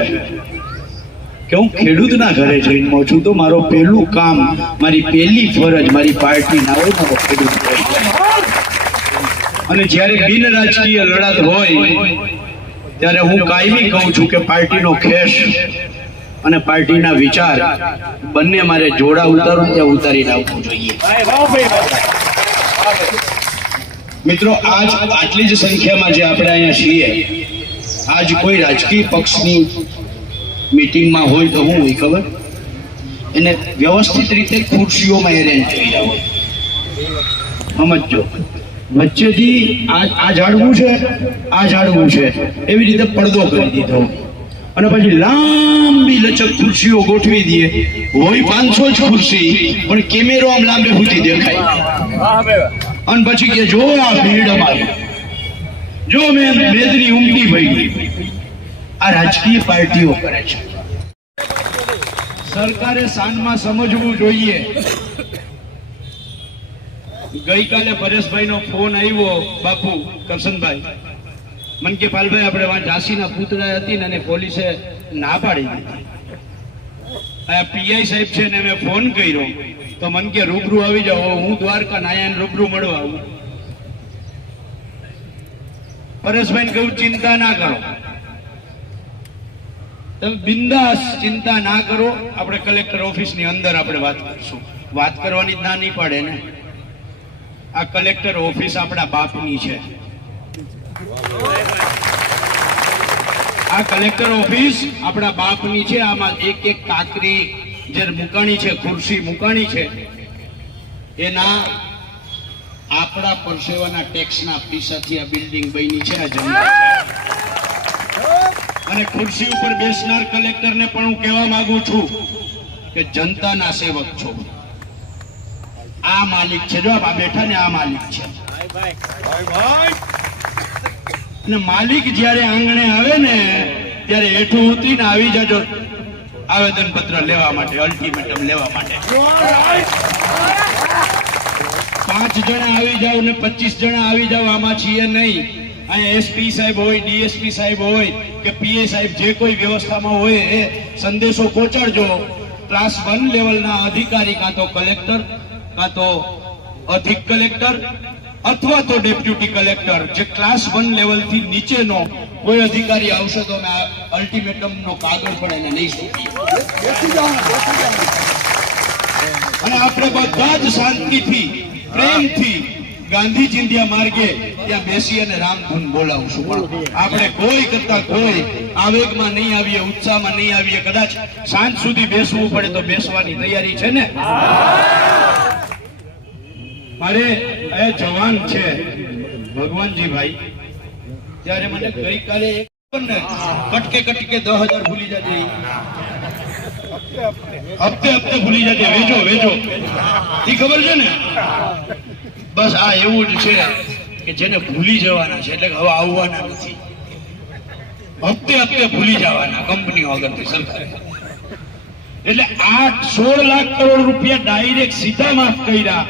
કે હું ખેડૂતના ઘરે જન્મો છું તો મારો પહેલું કામ, મારી પહેલી ફરજ મારી પાર્ટી ના હોય તો ખેડૂત. અને જ્યારે બિન રાજકીય લડત હોય ત્યારે હું કાયમી કહું છું કે પાર્ટીનો ખેસ અને પાર્ટીના વિચાર બંને મારે જોડા ઉતારું ત્યાં ઉતારીને આવવું જોઈએ. મિત્રો, આજ આટલી જ સંખ્યામાં જે આપણે અહીંયા છીએ, આજ કોઈ રાજકીય પક્ષની મીટિંગમાં હોય તો શું હોય ખબર? એને વ્યવસ્થિત રીતે ખુરશીઓમાં એરેન્જ કર્યા હોય. સમજો, વચ્ચેથી આ ઝાડવું છે, આ ઝાડવું છે, એવી રીતે પડદો કરી દીધો અને પછી લાંબી લચક ખુરશીઓ ગોઠવી દઈએ. હોય 500 જ ખુરશી, પણ કેમેરો આમ લાંબે સુધી દેખાય. અને પછી કે જો આ ભીડ અમારી, જો મેં મેદની ઉમટી પડી. આ રાજકીય પાર્ટીઓ કરે છે. સરકારે સાંજમાં સમજવું જોઈએ. ગઈકાલે પરેશભાઈનો ફોન આવ્યો, બાપુ કરશનભાઈ, મન કે પાલભાઈ આપણે વાં ઝાંસીના પૂતળા હતી ને અને પોલીસે ના પાડી દીધી. પીઆઈ સાહેબ છે ને મેં ફોન કર્યો તો મન કે રૂબરૂ આવી જાઓ. હું દ્વારકા નાયાને રૂબરૂ મળવા આવું. પરેશભાઈને કહ્યું ચિંતા ના કરો, તમે બિંદાસ ચિંતા ના કરો. આપણે કલેક્ટર ઓફિસની અંદર આપણે વાત કરશું. વાત કરવાની જ ના નહીં પાડે ને. આ કલેક્ટર ઓફિસ આપણા બાપની છે. આ કલેક્ટર ઓફિસ આપણા બાપની છે. આમાં એક એક કાકરી જે મુકાણી છે, ખુરશી મુકાણી છે, એના આપણા પરસેવાના ટેક્સના પૈસાથી આ બિલ્ડિંગ બની છે. આ જમીન અને ખુરશી ઉપર બેસનાર કલેક્ટરને પણ હું કહેવા માંગુ છું કે જનતાના સેવક છો. આ માલિક છે, જો આ બેઠા ને આ માલિક છે. અને માલિક જ્યારે આંગણે આવે ને ત્યારે હેઠું ઉતરીને આવી જાજો આવેદન પત્ર લેવા માટે, અલ્ટિમેટમ લેવા માટે. 5 જણા આવી જાવ ને 25 જણા આવી જાવ, આમાં છીએ નહીં. અહીંયા એસપી સાહેબ હોય, ડીએસપી સાહેબ હોય કે પીએ સાહેબ, જે કોઈ વ્યવસ્થામાં હોય એ સંદેશો પહોંચાડજો. ક્લાસ 1 લેવલના અધિકારી, કાં તો કલેક્ટર, કાં તો અધિક કલેક્ટર અથવા તો ડેપ્યુટી કલેક્ટર, જે ક્લાસ 1 લેવલથી નીચેનો કોઈ અધિકારી આવશે તો અમે અલ્ટિમેટમનો કાગળ પણ એને નહીં સોંપીએ. અને આપણે બધા જ શાંતિથી, પ્રેમથી ગાંધી ચિંધ્યા માર્ગે ત્યાં બેસી અને રામધૂન બોલાવશું. પણ આપણે કોઈ કરતા કોઈ આવેગમાં નહીં આવીએ, ઉત્સાહમાં નહીં આવીએ. કદાચ સાંજ સુધી બેસવું પડે તો બેસવાની તૈયારી છે ને? મારે એ જવાન છે ભગવાનજીભાઈ, ત્યારે મને ગઈકાલે કટકે 10,000 ભૂલી જજે, હપ્તે ભૂલી જજે, વેજો ઈ ખબર છે ને? બસ આ એવું જ છે કે જેને ભૂલી જવાના છે, એટલે હવે આવવાના નથી. હપ્તે ભૂલી જવાના કંપનીઓ આગળથી સરકારે. એટલે 16 લાખ કરોડ રૂપિયા ડાયરેક્ટ સીધા માફ કર્યા,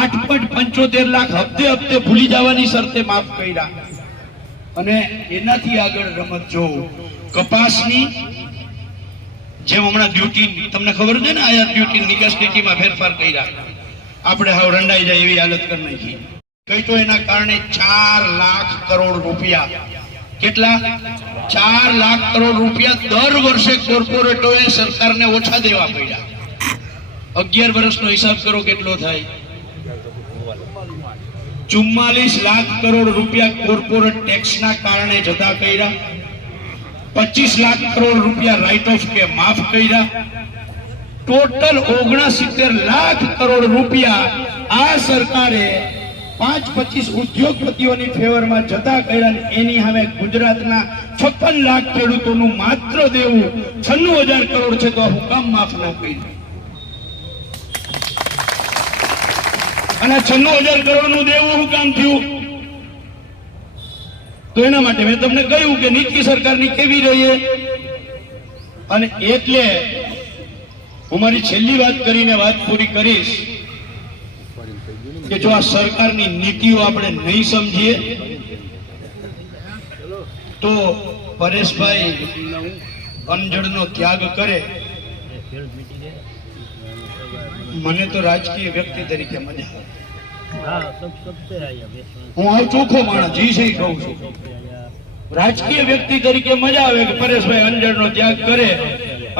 8.75 લાખ હપ્તે ભૂલી જવાની શરતે માફ કર્યા. અને એનાથી આગળ રમત જોઉં કપાસની, જેમ હમણાં ડ્યુટી તમને ખબર છે ને, આયાત ડ્યુટી નિકાસ ડ્યુટીમાં ફેરફાર કર્યા, આપણે હાવ રંડાઈ જાય એવી હાલત કરી નાખી. કઈ તો એના કારણે 4 લાખ કરોડ રૂપિયા, કેટલા? 4 લાખ કરોડ રૂપિયા દર વર્ષે કોર્પોરેટોએ સરકારને ઓછા દેવા પડ્યા. 11 વર્ષનો હિસાબ કરો કેટલો થાય? 44 લાખ કરોડ રૂપિયા કોર્પોરેટ ટેક્સના કારણે જતા કર્યા. 25 લાખ કરોડ રૂપિયા રાઇટ ઓફ કે માફ કર્યા. ટોટલ 69 લાખ કરોડ રૂપિયા આ સરકારે 5-25 ઉદ્યોગપતિઓની ફેવરમાં જતા કર્યા. એની સામે ગુજરાતના 56 લાખ ખેડૂતોનું માત્ર દેવું 96,000 કરોડ છે, તો હું કામ માફ ના કર્યું? અને 96,000 કરોડનું દેવું શું કામ થયું? તો એના માટે મેં તમને કહ્યું કે નીતિ સરકારની કેવી રહીએ. અને એટલે હું મારી છેલ્લી વાત કરીને વાત પૂરી કરીશ કે જો આ સરકારની નીતિઓ આપણે નહીં સમજીએ તો પરેશભાઈ અંજળનો ત્યાગ કરે. મને તો રાજકીય વ્યક્તિ તરીકે મજા આવે. હું આવ ચોખ્ખો માણસ જી સહી કહું છું. રાજકીય વ્યક્તિ તરીકે મજા આવે કે પરેશભાઈ અંજળનો ત્યાગ કરે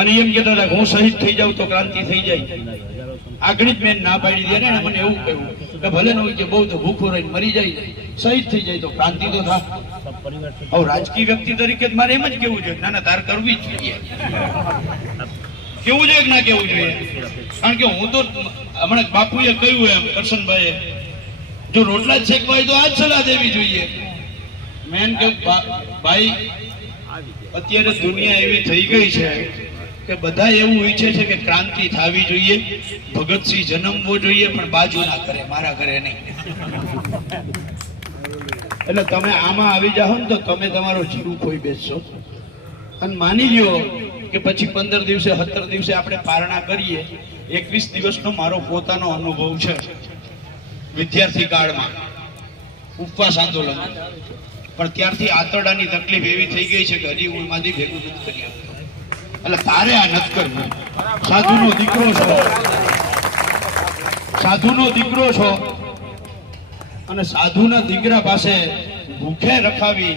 અને એમ કહેતા હતા હું શહીદ થઈ જાઉં તો ક્રાંતિ થઈ જાય. આગળ જ મેં ના પાડી દે ને, મને એવું કહ્યું કે ભલે નો કે બહુ તો ભૂખો રહીને મરી જાય, શહીદ થઈ જાય તો ક્રાંતિ તો થાય. હવે રાજકીય વ્યક્તિ તરીકે મારે એમ જ કેવું જોઈએ, ના તાર કરવી જ જોઈએ. કેવું જોઈએ કે ના કેવું જોઈએ? કારણ કે હું તો હમણાં બાપુએ કહ્યું એમ, કરશનભાઈએ, જો રોટલા જ શેકવા હોય તો આ જ સલાહ દેવી જોઈએ. મેન કે ભાઈ અત્યારે દુનિયા એવી થઈ ગઈ છે કે બધા એવું ઈચ્છે છે કે ક્રાંતિ થવી જોઈએ, ભગતસિંહ જન્મવો જોઈએ, પણ બાજુ ના કરે, મારા ઘરે નહીં. એટલે તમે આમાં આવી જાઓ ને તો તમે તમારો જીવ ખોઈ બેસશો. અને માની લ્યો કે પછી 15 દિવસે 17 દિવસે આપણે પારણા કરીએ. 21 દિવસનો મારો પોતાનો અનુભવ છે વિદ્યાર્થી કાળમાં, ઉપવાસ આંદોલન. પણ ત્યારથી આંતરડાની તકલીફ એવી થઈ ગઈ છે કે હજી હું એમાંથી ભેગું નથી કરી શકતો. એટલે તારે આ નથી કરવું. સાધુનો દીકરો છો, સાધુનો દીકરો છો, અને સાધુના દીકરા પાસે ભૂખે રખાવી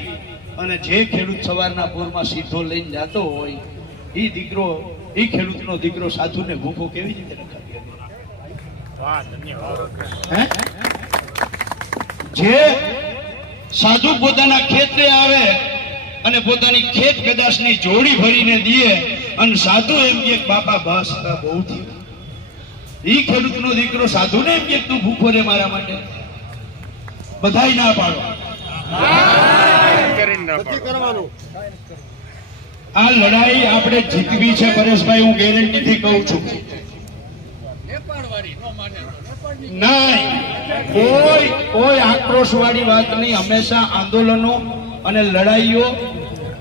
અને જે ખેડૂત સવારના પોરમાં સીધો લઈને જતો હોય એ દીકરો, એ ખેડૂતનો દીકરો સાધુને ભૂખો કેવી રીતે રખાવી? જે સાધુ પોતાના ખેતરે આવે અને પોતાની ખેત પેદાશની જોડી ભરીને દે અને સાધુ એમ કે બાપા બસ બહુ થયું. એ ખેડૂતનો દીકરો સાધુને એમ કે તું ભૂખો રે મારા માટે. બધાય ના પાડો. આ લડાઈ આપણે જીતવી છે પરેશભાઈ, હું ગેરંટીથી કહું છું. નહીં, કોઈ આક્રોશ વાળી વાત નહીં. હંમેશા આંદોલનો અને લડાઈઓ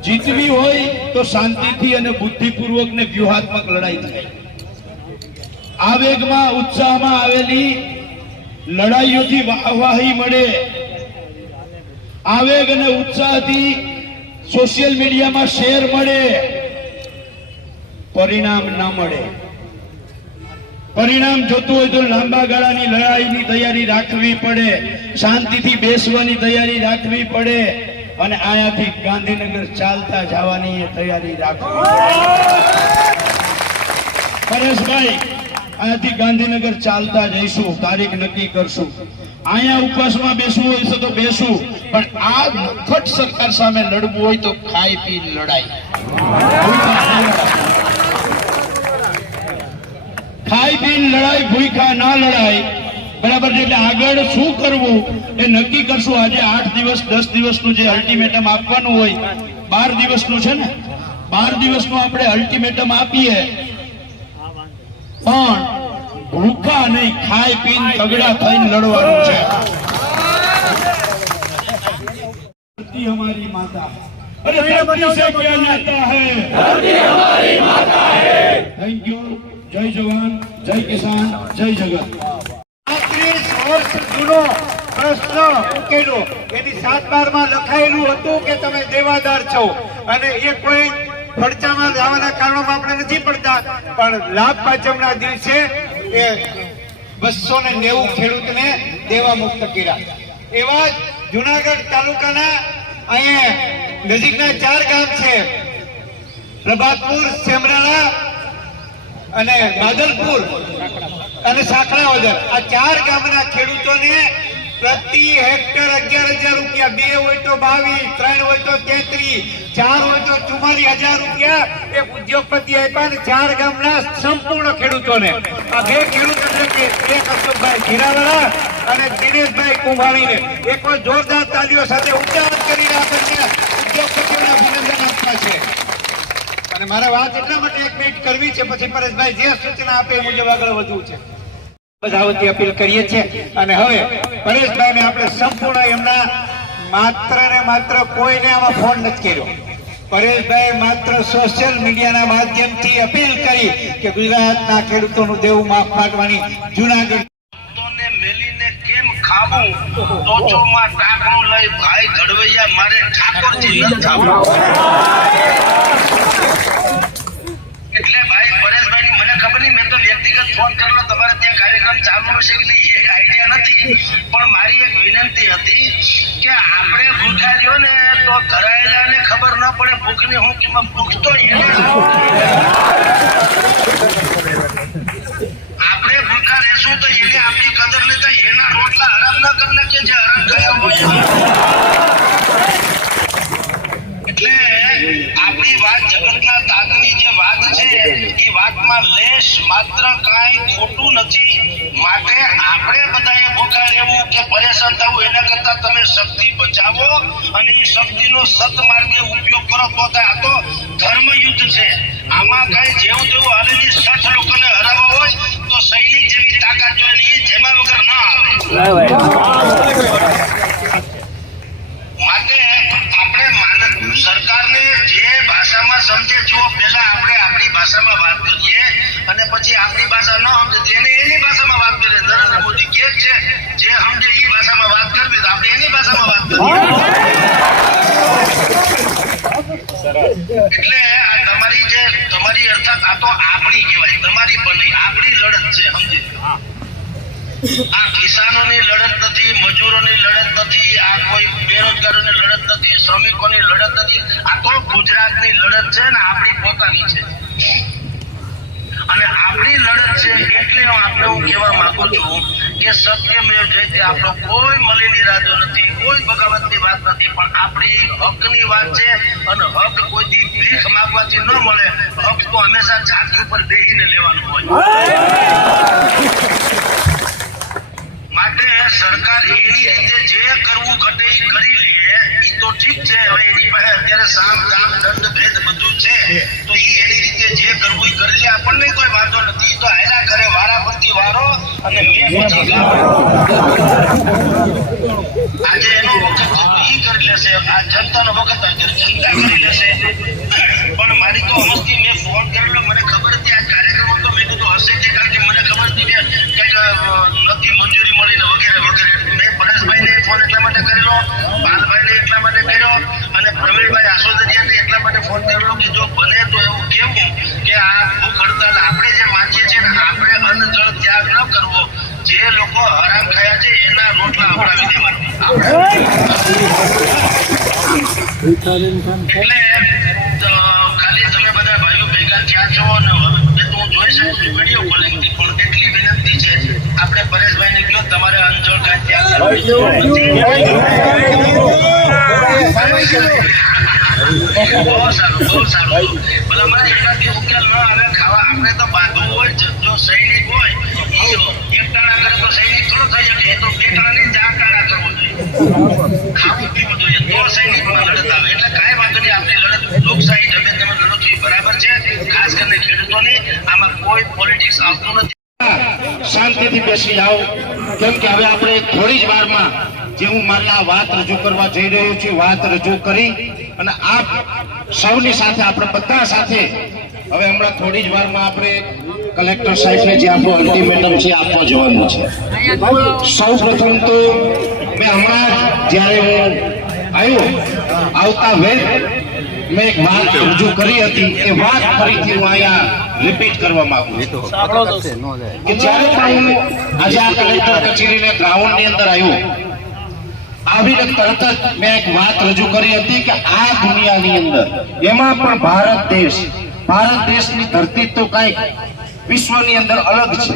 જીતવી હોય તો શાંતિથી અને બુદ્ધિપૂર્વક ને વ્યૂહાત્મક લડાઈ થાય. આવેગમાં ઉત્સાહમાં આવેલી લડાઈઓથી વાહવાહી મળે, આવેગ અને ઉત્સાહથી સોશિયલ મીડિયામાં શેર મળે, પરિણામ ના મળે. પરિણામ જોતું હોય તો લાંબા ગાળાની લડાઈની તૈયારી રાખવી પડે, શાંતિથી બેસવાની તૈયારી રાખવી પડે, અને અહીંયાથી ગાંધીનગર ચાલતા જવાની તૈયારી રાખવી. પરેશભાઈ અહીંયાથી ગાંધીનગર ચાલતા જઈશું, તારીખ નક્કી કરશું. અહીંયા ઉપવાસમાં બેસવું હોય છે તો બેસું, પણ આ નફટ સરકાર સામે લડવું હોય તો ખાઈ પી લડાઈ. ખાઈ પી લડાઈ, ભૂખા ના લડાઈ. બરાબર છે. એટલે આગળ શું કરવું એ નક્કી કરશું. આજે 8 દિવસ 10 દિવસનું જે અલ્ટિમેટમ આપવાનું હોય, 12 દિવસનું છે ને, 12 દિવસનું આપણે અલ્ટિમેટમ આપીએ, પણ ભૂખા નહીં, ખાઈ પીને તગડા થઈને લડવાનું છે. ધરતી હમારી માતા, અરે ધરતી સે ક્યાં નાતા હૈ, ધરતી હમારી માતા હૈ. Thank you. જય જવાન, જય કિસાન, જય જગત. 35 વર્ષ જૂનો પ્રશ્ન ઉકેલો. એની 7/12 માં લખાયેલું હતું કે તમે દેવાદાર છો, અને એ કોઈ ખર્ચામાં જવાના કારણોમાં આપણે નથી પડતા, પણ લાભ પાંચમના દિવસે એ 290 ખેડૂતને દેવા મુક્ત કર્યા. એવા જ જુનાગઢ તાલુકાના અહીંયા નજીકના 4 ગામ છે, પ્રભાતપુર, સેમરાળા અને બાદલપુર અને સાંકળાવદર. આ 4 ગામના ખેડૂતોને પ્રતિ હેક્ટર 11,000 રૂપિયા, 2 હોય તો 22, 3 હોય તો 33, 4 હોય તો 44,000 રૂપિયા એક ઉદ્યોગપતિ આપ્યા. અને 4 ગામના સંપૂર્ણ ખેડૂતોને, આ 2 ખેડૂત એટલે કે એક અશોકભાઈ ઘીરાવાળા અને દિનેશભાઈ કુંભાણીને એકવાર જોરદાર તાલીઓ સાથે ઉચ્ચારણ કરીને આપણને ઉદ્યોગપતિઓને અભિનંદન આપવા છે. અને મારે વાત એટલા માટે 1 મિનિટ કરવી છે, પછી પરેશભાઈ જે સૂચના આપે એ મુજબ આગળ વધવું છે. બધાવતી અપીલ કરીએ છીએ. અને હવે પરેશભાઈને આપણે સંપૂર્ણ એમના માત્ર કોઈને આમાં ફોન નથી કર્યો. પરેશભાઈ માત્ર સોશિયલ મીડિયાના માધ્યમથી અપીલ કરી કે ગુજરાતના ખેડૂતોનું દેવું માફ પાડવાની જુનાગઢ મેલીને કેમ ખાવું, ટોચોમાં ટાંકણું લઈ ભાઈ ઘડવૈયા મારે ઠાકોરજી ન થાવું. એટલે ભાઈ પરેશભાઈ મને ખબર નહીં, મેં તો વ્યક્તિગત ફોન કરેલો, તમારે ત્યાં કાર્યક્રમ ચાલુ હશે કે નહીં એ આઈડિયા નથી, પણ મારી એક વિનંતી હતી કે આપણે ભૂખ્યા રહ્યો ને તો ધરાયેલાને ખબર ન પડે ભૂખની હું કિંમત. ભૂખ તો એને આપણે ભૂખા રહેશું તો એને આપણી કદર લેતા એના રોટલા હરામ ન કરી નાખીએ જે હરામ થયા હોય. એટલે આપણી વાત જગતના તાતની જે વાત છે એ વાતમાં લેશ માત્ર કાંઈ ખોટું નથી. માટે આપણે બધાએ ભૂખા રહેવું કે પરેશાન થવું એના કરતા તમે શક્તિ બચાવો અને એ શક્તિનો સત્માર્ગે ઉપયોગ કરો તો થાય. આ તો ધર્મ યુદ્ધ છે. આમાં કઈ જેવું તેવું હાલેલી 60 લોકોને હરાવવા હોય તો સૈનિક જેવી તાકાત જોઈએ, એ જેમાં વગર ના આવે. માટે આપણે સરકારને જે ભાષામાં સમજે, જો પહેલા આપણે આપણી ભાષામાં વાત કરીએ અને પછી આપણી ભાષા ન સમજે એને એની ભાષામાં વાત કરીએ. નરેન્દ્ર મોદી કે છે જે સમજે એ ભાષામાં વાત કરવી, તો આપણે એની ભાષામાં વાત કરીએ. એટલે આ તમારી અર્થાત આ તો આપણી કહેવાય, તમારી પણ નહીં, આપણી લડત છે. સમજે, આ કિસાનોની લડત નથી, મજૂરોની લડત નથી, આ કોઈ બેરોજગારોની લડત નથી, શ્રમિકોની લડત નથી. આ તો ગુજરાતની લડત છે ને આપણી પોતાની છે. અને આપણી લડત છે એટલે આપણે હું કહેવા માંગુ છું કે સત્યમેવ જયતે આપણો કોઈ મલિન ઈરાદો નથી, કોઈ બગાવતની વાત નથી, પણ આપણી હકની વાત છે. અને હક કોઈથી ભીખ માંગવાથી ન મળે. હક તો હંમેશા છાતી ઉપર બેહીને લેવાનું હોય. માટે સરકાર એની રીતે જે કરવું ઘટે એ કરી લે એ તો ઠીક છે. હવે એની પાસે અત્યારે સામ દામ દંડ ભેદ બધું છે, તો એ એની રીતે જે કરવું એ કરી લે, આપણને કોઈ વાંધો નથી. તો આયલા કરે વારા પરથી વારો અને મેં પછી આજે એનો વખત એ કરી લેશે, આ જનતાનો વખત અત્યારે જનતા કરી લેશે. પણ મારી તો અમસ્તી મેં ફોન કરેલો, મને ખબર હતી આ કાર્યક્રમ તો મેં કીધું હશે જ, કારણ કે મને ખબર હતી કે કંઈક નથી મંજૂરી મળીને વગેરે વગેરે. મેં પરેશભાઈને ફોન એટલા માટે કરેલો, પાલભાઈને એટલા માટે કર્યો અને પ્રવીણભાઈ આસોદરિયાને એટલા માટે ફોન કરેલો કે જો બને તો એવું કેવું કે આ ભૂખ હડતાલ આપણે જે માનીએ છીએ ને આપણે અન્ન જળ ત્યાગ ન કરવો. જે લોકો હરામ ખાયા છે એના રોટલા અપડાવી દેવાના. એટલે ખાલી તમે બધા ભાઈઓ ભેગા થયા છો અને હવે તો હું જોઈ શકું છું વિડીયો કોલિંગથી, પણ બહુ સારું ભલા મને એનાથી ઉકેલ ન આવે ખાવા આપણે તો બાંધવું હોય જો સૈનિક હોય એક ટાણા કરે તો સૈનિક થોડો થઈ શકે એ તો બે ટાણા ને 4 ટાણા કરવો જોઈએ ખાવું પીવું જોઈએ તો સૈનિકમાં લડત આવે એટલે કાંઈ વાંધો નહીં આપણી લડત લોકશાહી ઢબે તમે લડો છો એ બરાબર છે ખાસ કરીને ખેડૂતોની આમાં કોઈ પોલિટિક્સ આવતું નથી શાંતિથી બેસી જાઓ કેમ કે હવે આપણે થોડી જ વારમાં જે હું મારી વાત રજૂ કરવા જઈ રહ્યો છું વાત રજૂ કરી અને આપ સૌની સાથે આપણે બધા સાથે હવે હમણાં થોડી જ વારમાં આપણે કલેક્ટર સાહેબને જે આપણો અલ્ટિમેટમ છે આપવા જવાનું છે સૌ પ્રથમ તો મેં હમણાં જ્યારે હું આવ્યો આવતા વેત મેં એક વાત રજૂ કરી હતી એ વાત ફરીથી હું અહીંયા રિપીટ કરવા માંગુ છું કે જ્યારે પણ હું આજે આ કલેક્ટર કચેરીને ગ્રાઉન્ડની અંદર આવ્યો આવીને તરત જ મેં એક વાત રજૂ કરી હતી કે આ દુનિયાની અંદર એમાં પણ ભારત દેશની ધરતી તો કાંઈક વિશ્વની અંદર અલગ છે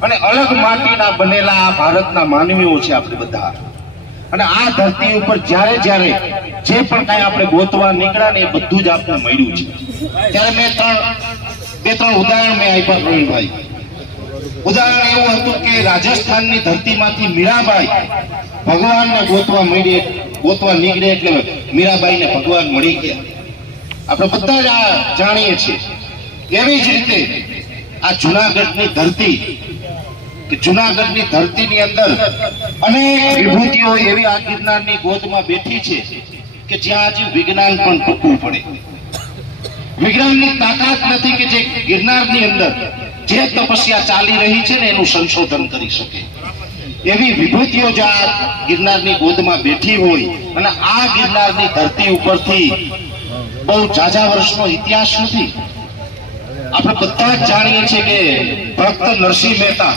અને અલગ માટીના બનેલા આ ભારતના માનવીઓ છે આપણે બધા અને આ ધરતી ઉપર જ્યારે જે પણ કાંઈ આપણે ગોતવા નીકળ્યા ને એ બધું જ આપણે મળ્યું છે ત્યારે મેં બે ત્રણ ઉદાહરણ મેં આપ્યા પ્રવીણભાઈ ઉદાહરણ એવું હતું કે રાજસ્થાનની ધરતીમાંથી મીરાબાઈ ભગવાનને ગોતવા નીકળે એટલે મીરાબાઈને ભગવાન મળી ગયા આપણે બધા જ આ જાણીએ છીએ એવી જ રીતે આ જુનાગઢની ધરતી કે જુનાગઢની ધરતીની અંદર અનેક વિભૂતિઓ એવી આ ગિરનારની ગોદમાં બેઠી છે કે જ્યાં આજે વિજ્ઞાન પણ ટૂંકવું પડે વિજ્ઞાનની તાકાત નથી કે જે ગિરનારની અંદર જે તપસ્યા ચાલી રહી છે ને એનું સંશોધન કરી શકે એવી વિભૂતિઓ જો આ ગિરનારની ગોદમાં બેઠી હોય અને આ ગિરનારની ધરતી ઉપરથી બહુ ઝાઝા વર્ષનો ઇતિહાસ નથી આપણે બધા જ જાણીએ છીએ કે ભક્ત નરસિંહ મહેતા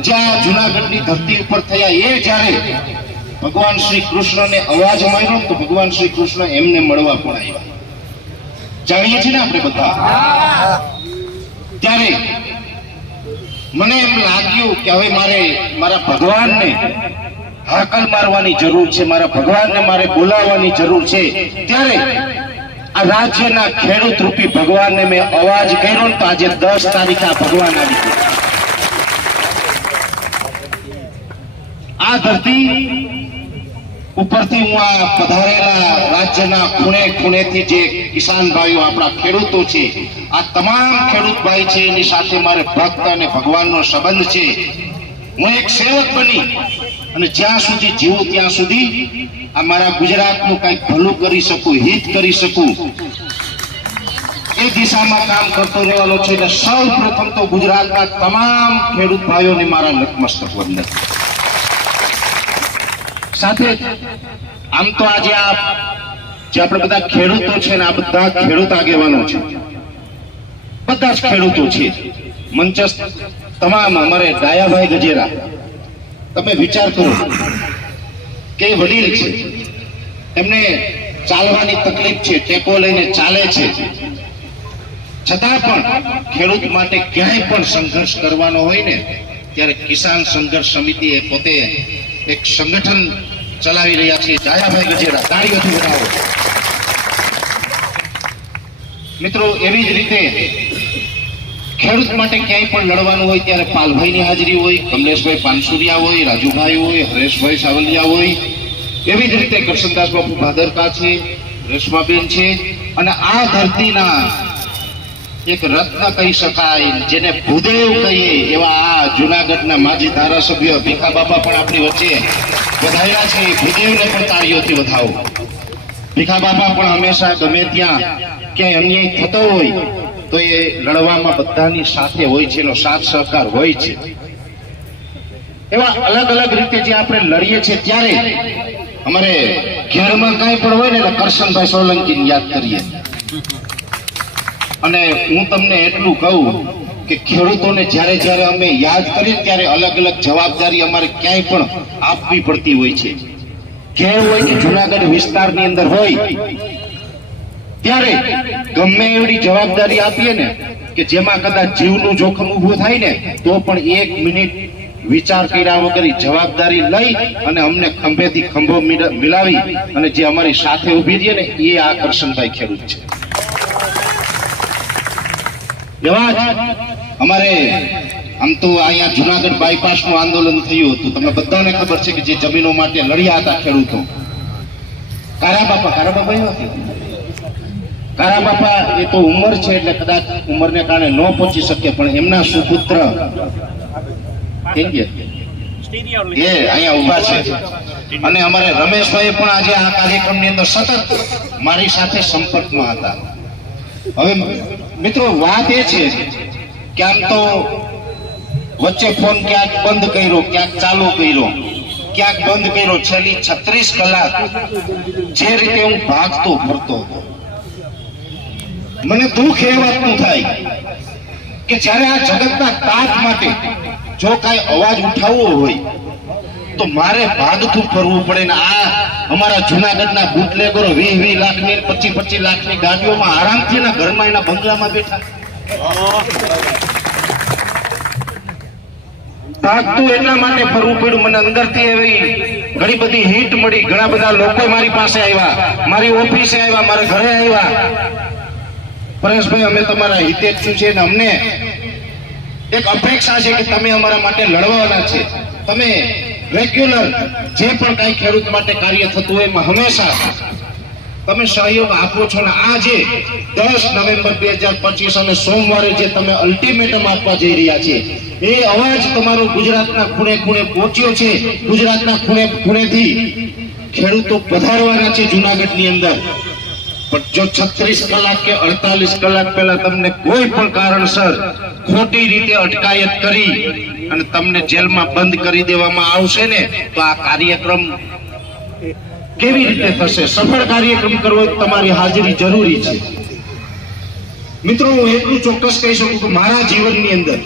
જ્યાં જુનાગઢની ધરતી ઉપર થયા એ જ્યારે ભગવાન શ્રી કૃષ્ણને અવાજ મળ્યો તો ભગવાન શ્રી કૃષ્ણ એમને મળવા પણ આવ્યા જાણીએ છીએ ને આપણે બધા ત્યારે મને એમ લાગ્યું કે હવે મારા ભગવાનને હાકલ મારવાની જરૂર છે મારા ભગવાનને મારે બોલાવવાની જરૂર છે ત્યારે આ રાજ્યના ખેડૂત રૂપી ભગવાનને મેં અવાજ કર્યો તો આજે 10 તારીખે આ ભગવાન આવી ગયો આ ધરતી ઉપરથી હું આ પધારેલા રાજ્યના ખૂણે ખૂણેથી જે કિસાન ભાઈઓ આપણા ખેડૂતો છે આ તમામ ખેડૂત ભાઈ છે એની સાથે મારે ભક્ત અને ભગવાનનો સંબંધ છે હું એક સેવક બની અને જ્યાં સુધી જીવું ત્યાં સુધી આ મારા ગુજરાતનું કંઈક ભલું કરી શકું હિત કરી શકું એ દિશામાં કામ કરતો રહેવાનો છે એટલે સૌ પ્રથમ તો ગુજરાતના તમામ ખેડૂત ભાઈઓને મારા નતમસ્તક વંદન સાથે આમ તો આજે જે આપણે બધા ખેડૂતો છે ને આ બધા ખેડૂત આગેવાનો છે બધા જ ખેડૂતો છે મંચસ્થ તમામ અમારે ડાયાભાઈ ગજેરા તમે વિચાર કરો કે વડીલ છે એમને ચાલવાની તકલીફ છે ટેકો લઈને ચાલે છે છતાં પણ ખેડૂત માટે ક્યાંય પણ સંઘર્ષ કરવાનો હોય ને ત્યારે કિસાન સંઘર્ષ સમિતિ એ પોતે એક સંગઠન ચલાવી રહ્યા છે ડાયાભાઈ ગજેરા તાળીઓથી બનાવો મિત્રો એવી જ રીતે ખેડૂત માટે ક્યાંય પણ લડવાનું હોય ત્યારે પાલભાઈની હાજરી હોય કમલેશભાઈ પાનસુરિયા હોય રાજુભાઈ હોય હરેશભાઈ સાવલિયા હોય એવી જ રીતે કરશનદાસ બાપુ ભાદરકા છે રેશમાબેન છે અને આ ધરતીના એક રત્ન કહી શકાય જેને ભૂદેવ કહીએ એવા આ જુનાગઢના માજી ધારાસભ્ય ભીખા બાપા પણ આપણી વચ્ચે વધારેલા છે ભૂદેવને પણ તાળીઓથી વધાવો ભીખા બાપા પણ હંમેશા ગમે ત્યાં ક્યાંય અન્યાય થતો હોય તો એ લડવામાં બધાની સાથે હોય છે એનો સાથ સહકાર હોય છે એવા અલગ અલગ રીતે જે આપણે લડીએ છીએ ત્યારે અમારે ઘેરમાં કાંઈ પણ હોય ને એટલે કરશનભાઈ સોલંકીને યાદ કરીએ અને હું તમને એટલું કહું કે ખેડૂતોને જ્યારે અમે યાદ કરીએ ત્યારે અલગ અલગ જવાબદારી અમારે ક્યાંય પણ આપવી પડતી હોય છે ક્યાંય હોય કે જુનાગઢ વિસ્તારની અંદર હોય ત્યારે ગમે એવડી જવાબદારી આપીએ ને કે જેમાં કદાચ જીવનું જોખમ ઊભું થાય ને તો પણ 1 મિનિટ વિચાર કર્યા વગર ઈ જવાબદારી લઈ અને અમને ખંભેથી ખંભો મિલાવી અને જે અમારી સાથે ઊભી રહી ને એ આ કરશનભાઈ ખેડૂત છે. એવા જ અમારે આમ તો અહીંયા જુનાગઢ બાયપાસ નું આંદોલન થયું હતું. તમને બધાને ખબર છે કે જે જમીનો માટે લડ્યા હતા ખેડૂતો. કારાબાપા એ તો ઉંમર છે એટલે કદાચ ઉંમરને કારણે ન પહોંચી શકે, પણ એમના સુપુત્ર એ અહીંયા ઉભા છે. અને અમારે રમેશભાઈ પણ આજે આ કાર્યક્રમની અંદર સતત મારી સાથે સંપર્કમાં હતા. હવે મિત્રો વાત એ છે કે આમ તો વચ્ચે ફોન ક્યાંક બંધ કર્યો, ક્યાંક ચાલુ કર્યો, ક્યાંક બંધ કર્યો. છેલ્લી 36 કલાક જે રીતે હું ભાગતો ફરતો હતો, મને દુઃખ એ વાતનું થાય કે જ્યારે આ જગતના તાત માટે જો કાંઈ અવાજ ઉઠાવવો હોય તો મારે ભાગતું ફરવું પડે ને આ અમારા જુનાગઢના બુટલેગરો 20 લાખની 25 લાખની ગાડીઓમાં આરામથી એના ઘરમાં એના બંગલામાં બેઠા. ભાગતું એટલા માટે ફરવું પડ્યું. મને અંદરથી એવી ઘણી બધી હિટ મળી. ઘણા બધા લોકો મારી પાસે આવ્યા, મારી ઓફિસે આવ્યા, મારા ઘરે આવ્યા. પરેશભાઈ, અમે તમારા હિતેચ્છુ છે ને અમને એક અપેક્ષા છે કે તમે અમારા માટે લડવાના છે. તમે રેગ્યુલર જે પણ કઈ ખેડૂત માટે કાર્ય થતું હોય એમાં હંમેશા તમે સહયોગ આપો છો ને આજે 10 નવેમ્બર 2025 અને સોમવારે જે તમે અલ્ટિમેટમ આપવા જઈ રહ્યા છે એ અવાજ તમારો ગુજરાતના ખૂણે ખૂણે પહોંચ્યો છે. ગુજરાતના ખૂણે ખૂણેથી ખેડૂતો પધારવાના છે જુનાગઢની અંદર. પણ જો 36 કલાક કે 48 કલાક પહેલા તમને કોઈ પણ કારણસર ખોટી રીતે અટકાયત કરી અને તમને જેલમાં બંધ કરી દેવામાં આવશે ને તો આ કાર્યક્રમ કેવી રીતે થશે? સફળ કાર્યક્રમ કરવો તમારી હાજરી જરૂરી છે. મિત્રો, હું એટલું ચોક્કસ કહી શકું કે મારા જીવનની અંદર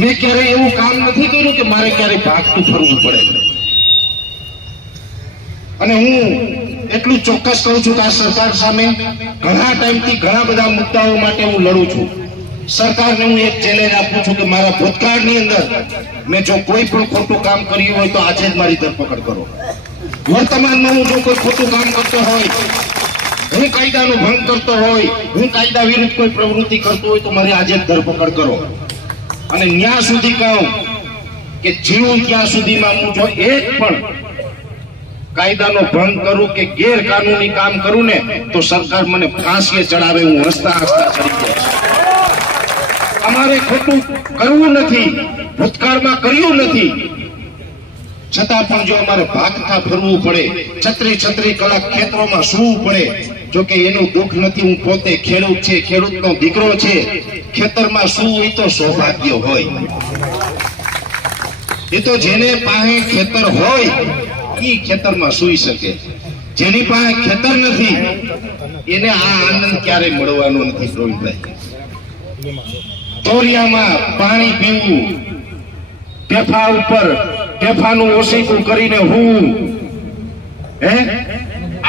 મેં ક્યારેય એવું કામ નથી કર્યું કે મારે ક્યારેય ભાગતું ફરવું પડે. અને હું એટલું ચોક્કસ કહું છું કે આ સરકાર સામે ઘણા ટાઈમથી ઘણા બધા મુદ્દાઓ માટે હું લડું છું. સરકારને હું એક ચેલેન્જ આપું છું કે મારા ભૂતકાળની અંદર મેં જો કોઈ પણ ખોટું કામ કર્યું હોય તો આજે જ મારી ધરપકડ કરો. વર્તમાનમાં હું જો કોઈ ખોટું કામ કરતો હોય, હું કાયદાનો ભંગ કરતો હોય, હું કાયદા વિરુદ્ધ કોઈ પ્રવૃત્તિ કરતો હોય તો મારી આજે જ ધરપકડ કરો. અને ન્યા સુધી કહું કે જીવું ત્યાં સુધીમાં હું જો એક પણ કાયદાનો ભંગ કરું કે ગેરકાનૂની કામ કરું ને તો સરકાર મને ફાંસીએ ચડાવે. હું હસતા હસતા ચડી જાય. અમારે ખોટું કરવું નથી, ભૂતકાળમાં કર્યું નથી, છતાં પણ જો અમારે ભાગતા ફરવું પડે, 36 કલાક ખેતરોમાં સૂવું પડે, જો કે એનું દુઃખ નથી. હું પોતે ખેડૂત છે, ખેડૂતનો દીકરો છે. ખેતરમાં સૂવું એ તો સૌભાગ્ય હોય. એ તો જેને પાસે ખેતર હોય એ ખેતરમાં સૂઈ શકે. જેની પાસે ખેતર નથી એને આ આનંદ ક્યારે મળવાનો નથી. પ્રવીણભાઈ, તોરિયામાં પાણી પીવું, ટેફા ઉપર ટેફાનું ઓસીકું કરીને હું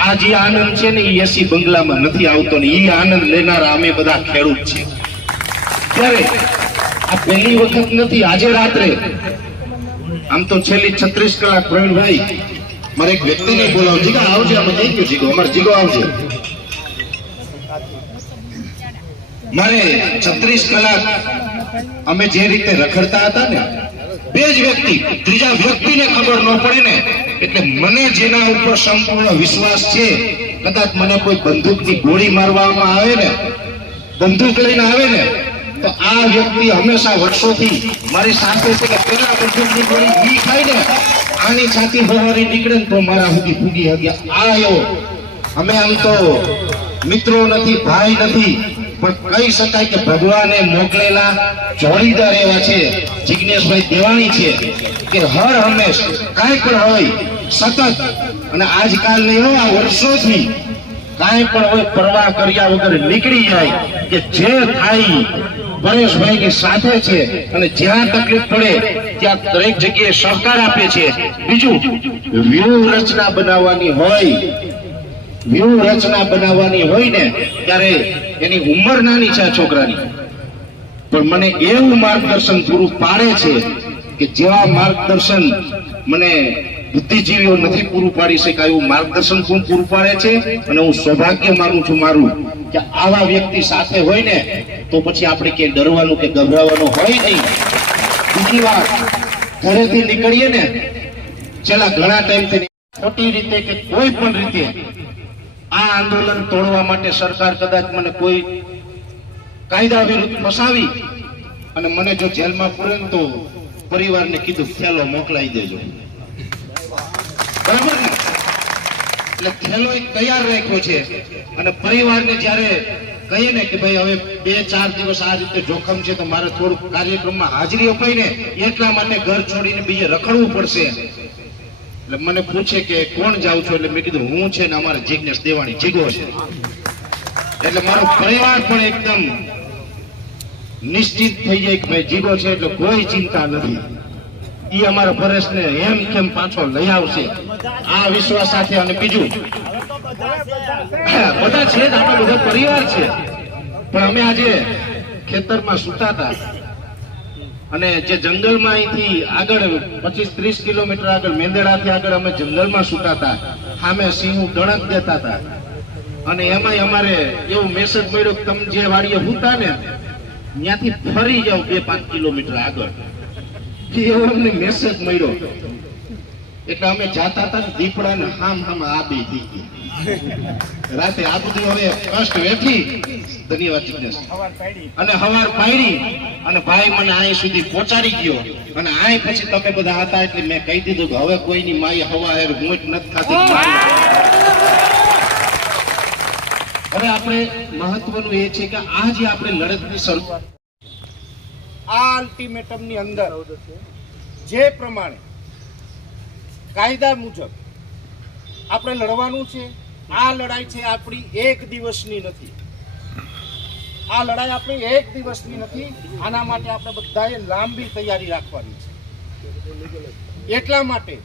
આ જે આનંદ છે ને એ એસી બંગલામાં નથી આવતો ને એ આનંદ લેનારા અમે બધા ખેડૂત છીએ. ત્યારે આ પહેલી વખત નથી. આજે રાત્રે આમ તો છેલ્લી 36 કલાક પ્રવીણભાઈ મારે એક વ્યક્તિને બોલાવો. જીગા આવજે. અમે થઈ ગયું જીગો, અમારે જીગો આવજે. મારે 36 કલાક અમે જે રીતે રખડતા હતા ને, બે જ વ્યક્તિ, ત્રીજા વ્યક્તિને ખબર ન પડે ને. એટલે મને જેના ઉપર સંપૂર્ણ વિશ્વાસ છે, કદાચ મને કોઈ બંદૂકની ગોળી મારવામાં આવે ને, બંદૂક લઈને આવે ને, તો આ વ્યક્તિ હંમેશા વર્ષોથી મારી સાથે છે કે પેલા બંદૂકની ગોળી ઈ ખાય ને આની છાતી ફોવારી નીકળે ને તો મારા સુધી ફૂગી ગયા. આયો અમે આમ તો મિત્રો નથી, ભાઈ નથી, પણ કહી શકાય કે ભગવાને મોકલેલા જોડીદાર એવા છે જિજ્ઞેશભાઈ દેવાણી છે કે હર હંમેશ કાંઈ પણ હોય સતત અને આજકાલ નહીં હોય, આ વર્ષોથી કાંઈ પણ હોય પરવા કર્યા વગર નીકળી જાય કે જે થાય પરેશભાઈની સાથે છે અને જ્યાં તકલીફ પડે ત્યાં દરેક જગ્યાએ સહકાર આપે છે. બીજું, વ્યૂહરચના બનાવવાની હોય, વ્યૂહરચના બનાવવાની હોય ને ત્યારે એની ઉંમર નાની છે આ છોકરાની, પણ મને એવું માર્ગદર્શન પૂરું પાડે છે કે જેવા માર્ગદર્શન મને બુદ્ધિજીવીઓ નથી પૂરું પાડી શકાય એવું માર્ગદર્શન કોણ પૂરું પાડે છે, અને હું સૌભાગ્ય માનું છું મારું કે આવા વ્યક્તિ સાથે હોય ને તો પછી આપણે કે ડરવાનું કે ગભરાવાનું હોય નહીં. બીજી વાત, ઘરેથી નીકળીએ ને છેલ્લા ઘણા ટાઈમથી ખોટી રીતે કે કોઈ પણ રીતે આ આંદોલન તોડવા માટે સરકાર કદાચ મને કોઈ કાયદા વિરુદ્ધ ફસાવી અને મને જો જેલમાં પૂરે ને તો પરિવારને કીધું થેલો મોકલાઈ દેજો, બરાબર ને? એટલે થેલો એક તૈયાર રાખ્યો છે અને પરિવારને જ્યારે કહીએ ને કે ભાઈ હવે 2-4 દિવસ આ રીતે જોખમ છે તો મારે થોડુંક કાર્યક્રમમાં હાજરી અપાઈ ને એટલા માટે ઘર છોડીને બીજે રખડવું પડશે. એટલે મને પૂછે કે કોણ જાવ છો, એટલે મેં કીધું હું છે ને અમારે જિજ્ઞેશ દેવાણી જીગો છે. એટલે મારો પરિવાર પણ એકદમ નિશ્ચિત થઈ જાય કે ભાઈ જીગો છે એટલે કોઈ ચિંતા નથી, એ અમારા પરેશને એમ કેમ પાછો લઈ આવશે આ વિશ્વાસ સાથે. અને બીજું બધા છે જ, આપણો બધો પરિવાર છે, પણ અમે આજે ખેતરમાં સૂતા હતા અને જે જંગલમાં અહીંથી આગળ 25-30 કિલોમીટર આગળ મેંદડાથી આગળ અમે જંગલમાં સૂતા હતા, સામે સિંહ ડણક દેતા હતા અને એમાંય અમારે એવું મેસેજ મળ્યો કે તમે જે વાડીએ સૂતા ને ત્યાંથી ફરી જાઓ 2-5 કિલોમીટર આગળ, એવો અમને મેસેજ મળ્યો. એટલે અમે જાતા હતા દીપડા ને હામ આ બે થઈ ગઈ રાતે. આ બધું હવે કષ્ટ વેઠી ધન્યવાદ જિજ્ઞેશ અને હવાર પાડી અને ભાઈ મને અહીં સુધી પહોંચાડી ગયો. અને અહીં પછી તમે બધા હતા એટલે મેં કહી દીધું કે હવે કોઈની માઈ હવા હેર હું જ નથી ખાતી. હવે આપણે મહત્વનું એ છે કે આ જે આપણે લડતની શરૂઆત આ અલ્ટિમેટમની અંદર જે પ્રમાણે કાયદા મુજબ આપણે લડવાનું છે, આ લડાઈ છે આપણી એક દિવસની નથી, આ લડાઈ આપણી એક દિવસની નથી. આના માટે આપણે બધાએ લાંબી તૈયારી રાખવાની છે. એટલા માટે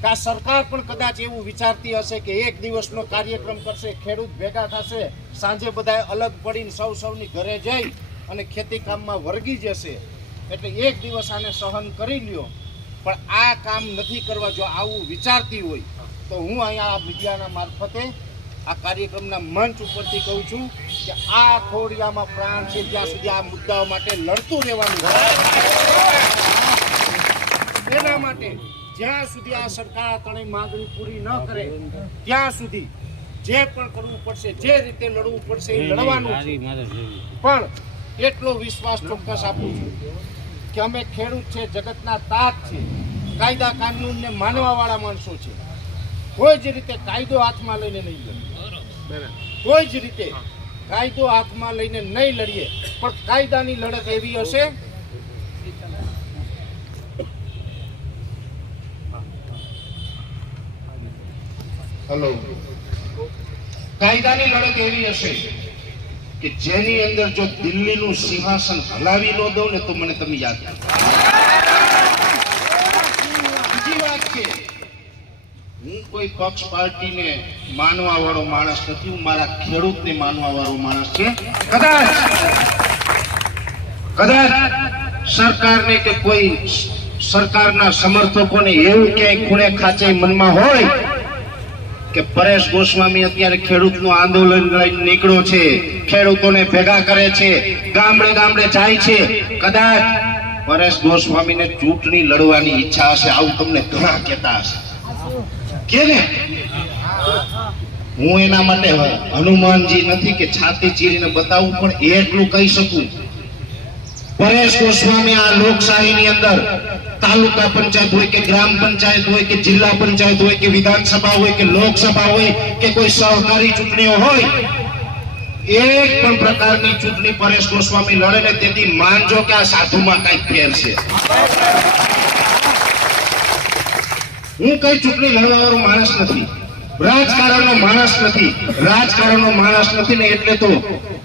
કે આ સરકાર પણ કદાચ એવું વિચારતી હશે કે એક દિવસનો કાર્યક્રમ કરશે, ખેડૂત ભેગા થશે, સાંજે બધા અલગ પડીને સૌની ઘરે જઈ અને ખેતી કામમાં વળગી જશે એટલે એક દિવસ આને સહન કરી લ્યો. પણ આ કામ નથી કરવા. જો આવું વિચારતી હોય તો હું અહીંયા મીડિયાના મારફતે આ કાર્યક્રમના મંચ ઉપરથી કહું છું કે આ ખોડિયામાં પ્રાણ છે ત્યાં સુધી આ મુદ્દાઓ માટે લડતું રહેવાનું છે. એના માટે જ્યાં સુધી આ સરકાર ત્રણેય માંગણી પૂરી ન કરે ત્યાં સુધી જે પણ કરવું પડશે, જે રીતે લડવું પડશે એ લડવાનું છે. પણ એટલો વિશ્વાસ ચોક્કસ આપું છું કે અમે ખેડૂત છે, જગતના તાત છે, કાયદા કાનૂનને માનવા વાળા માણસો છે. કોઈ જ રીતે કાયદો હાથમાં લઈને નહીં લડીએ, કોઈ જ રીતે કાયદો હાથમાં લઈને નહીં લડીએ. પણ કાયદાની લડત એવી હશે કાયદાની લડત એવી હશે કે જેની અંદર જો દિલ્હીનું સિંહાસન હલાવી ન દઉં ને તો મને તમે યાદ કરો. બીજી વાત છે, હું કોઈ પક્ષ પાર્ટીને માનવા વાળો માણસ નથી, હું મારા ખેડૂતને માનવા વાળો માણસ છે. કદાચ સરકારને કે કોઈ સરકારના સમર્થકોને એવું ક્યાંય ખૂણે ખાંચે મનમાં હોય કે પરેશ ગોસ્વામી અત્યારે ખેડૂતનું આંદોલન લઈને નીકળ્યો છે, ખેડૂતોને ભેગા કરે છે, ગામડે ગામડે જાય છે, કદાચ પરેશ ગોસ્વામીને ચૂંટણી લડવાની ઈચ્છા હશે, આવું તમને ઘણા કહેતા હશે કે ને. હું એના માટે હનુમાનજી નથી કે છાતી ચીરીને બતાવું, પણ એટલું કહી શકું પરેશ ગોસ્વામી આ લોકશાહીની અંદર તાલુકા પંચાયત હોય કે ગ્રામ પંચાયત હોય કે જિલ્લા પંચાયત હોય કે વિધાનસભા હોય કે લોકસભા હોય કે કોઈ સહકારી ચૂંટણીઓ હોય, એક પણ પ્રકારની ચૂંટણી પરેશ ગોસ્વામી લડે ને તેથી માનજો કે આ સાધુમાં કઈક ફેર છે. હું કઈ ચૂંટણી લડવા વાળો માણસ નથી, રાજકારણનો માણસ નથી, રાજકારણનો માણસ નથી ને એટલે તો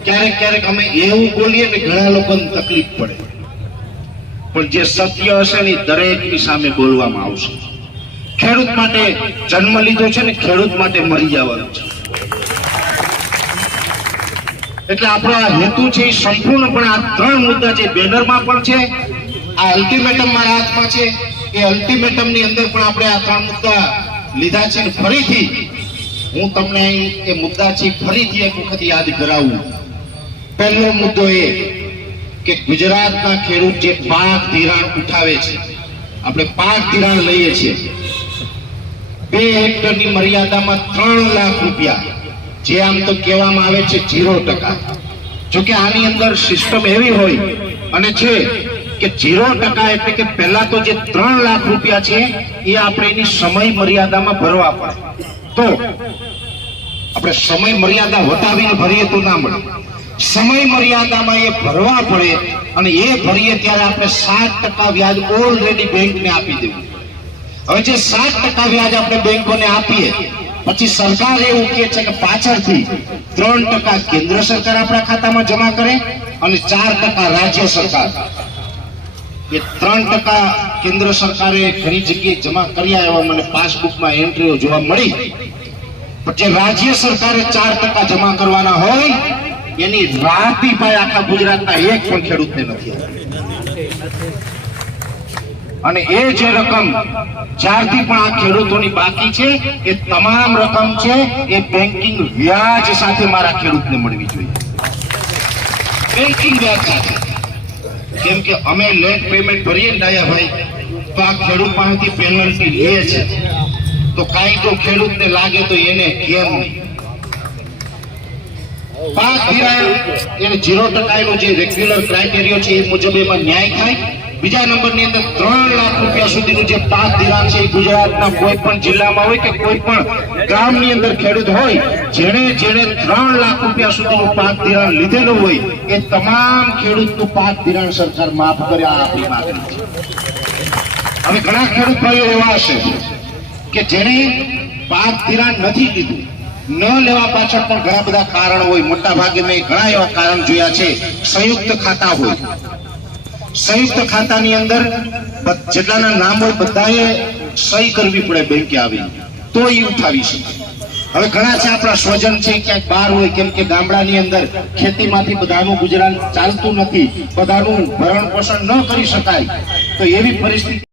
ક્યારેક અમે એવું બોલીએ ને ઘણા લોકોને તકલીફ પડે, પણ જે સત્ય હશે ને દરેકની સામે બોલવામાં આવશે. ખેડૂત માટે જન્મ લીધો છે ને ખેડૂત માટે મરી જવાનું છે. એટલે આપણો આ હેતુ છે એ સંપૂર્ણપણે આ ત્રણ મુદ્દા જે બેનરમાં પણ છે, આ અલ્ટિમેટમ મારા હાથમાં છે. એ અલ્ટિમેટમ ની અંદર પણ આપણે આ 3 મુદ્દા લીધા છે અને ફરીથી હું તમને એ મુદ્દા છે ફરીથી એક વખત યાદ કરાવું. પહેલો મુદ્દો એ કે ગુજરાતના ખેડૂત જે પાક ધિરાણ ઉઠાવે છે, આપણે પાક ધિરાણ લઈએ છીએ 2 હેક્ટરની મર્યાદામાં 3 લાખ રૂપિયા, જે આમ તો કહેવામાં આવે છે 0%. જોકે આની અંદર સિસ્ટમ એવી હોય અને છે કે 0% એટલે કે પહેલા તો જે 3 લાખ રૂપિયા છે એ આપણે એની સમય મર્યાદામાં ભરવા પડે. તો આપણે સમય મર્યાદા વટાવીને ભરીએ તો ના મળે. સમય મર્યાદામાં એ ભરવા પડે અને એ ભરીએ ત્યારે આપણે 7% વ્યાજ ઓલરેડી બેંકને આપી દેવું. હવે જે 7% વ્યાજ આપણે બેંકોને આપીએ પછી સરકાર એવું કહે છે કે પાછળથી 3% કેન્દ્ર સરકાર આપણા ખાતામાં જમા કરે અને 4% રાજ્ય સરકાર. એ 3% કેન્દ્ર સરકારે ઘણી જગ્યાએ જમા કર્યા એવા મને પાસબુકમાં એન્ટ્રીઓ જોવા મળી. પણ જે રાજ્ય સરકારે 4% જમા કરવાના હોય એની રાહતી ભાઈ આખા ગુજરાતના એક પણ ખેડૂતને નથી. અને એ જે રકમ જ્યારથી પણ આ ખેડૂતોની બાકી છે એ તમામ રકમ છે એ બેન્કિંગ વ્યાજ સાથે મારા ખેડૂતને મળવી જોઈએ. બેન્કિંગ વ્યાજ સાથે. કેમ કે અમે લેટ પેમેન્ટ ભરીએ ને ડાયાભાઈ તો આ ખેડૂત પાસેથી પેનલ્ટી લે છે, તો કાયદો ખેડૂતને લાગે તો એને કેમ નહીં. પાક ધિરાણ એને 0% નો જે રેગ્યુલર ક્રાઇટેરિયા છે એ મુજબ એમાં ન્યાય થાય. બીજા નંબરની અંદર 3 લાખ રૂપિયા સુધીનું જે પાક ધિરાણ છે એ ગુજરાતના કોઈ પણ જિલ્લામાં હોય કે કોઈ પણ ગામની અંદર ખેડૂત હોય જેણે 3 લાખ રૂપિયા સુધીનું પાક ધિરાણ લીધેલું હોય એ તમામ ખેડૂતનું પાક ધિરાણ સરકાર માફ કરે. આ આપણી માંગણી છે. હવે ઘણા ખેડૂત ભાઈઓ એવા હશે કે જેણે પાક ધિરાણ નથી લીધું. ન લેવા પાછળ પણ ઘણા બધા કારણ હોય. મોટા ભાગે મેં ઘણા એવા કારણ જોયા છે. સંયુક્ત ખાતા હોય, સંયુક્ત ખાતાની અંદર જેટલાના નામ હોય બધાએ સહી કરવી પડે બેંકે આવીને તો એ ઉઠાવી શકે. હવે ઘણા છે આપણા સ્વજન છે ક્યાંક બહાર હોય, કેમ કે ગામડાની અંદર ખેતીમાંથી બધાનું ગુજરાન ચાલતું નથી, બધાનું ભરણ પોષણ ન કરી શકાય, તો એવી પરિસ્થિતિ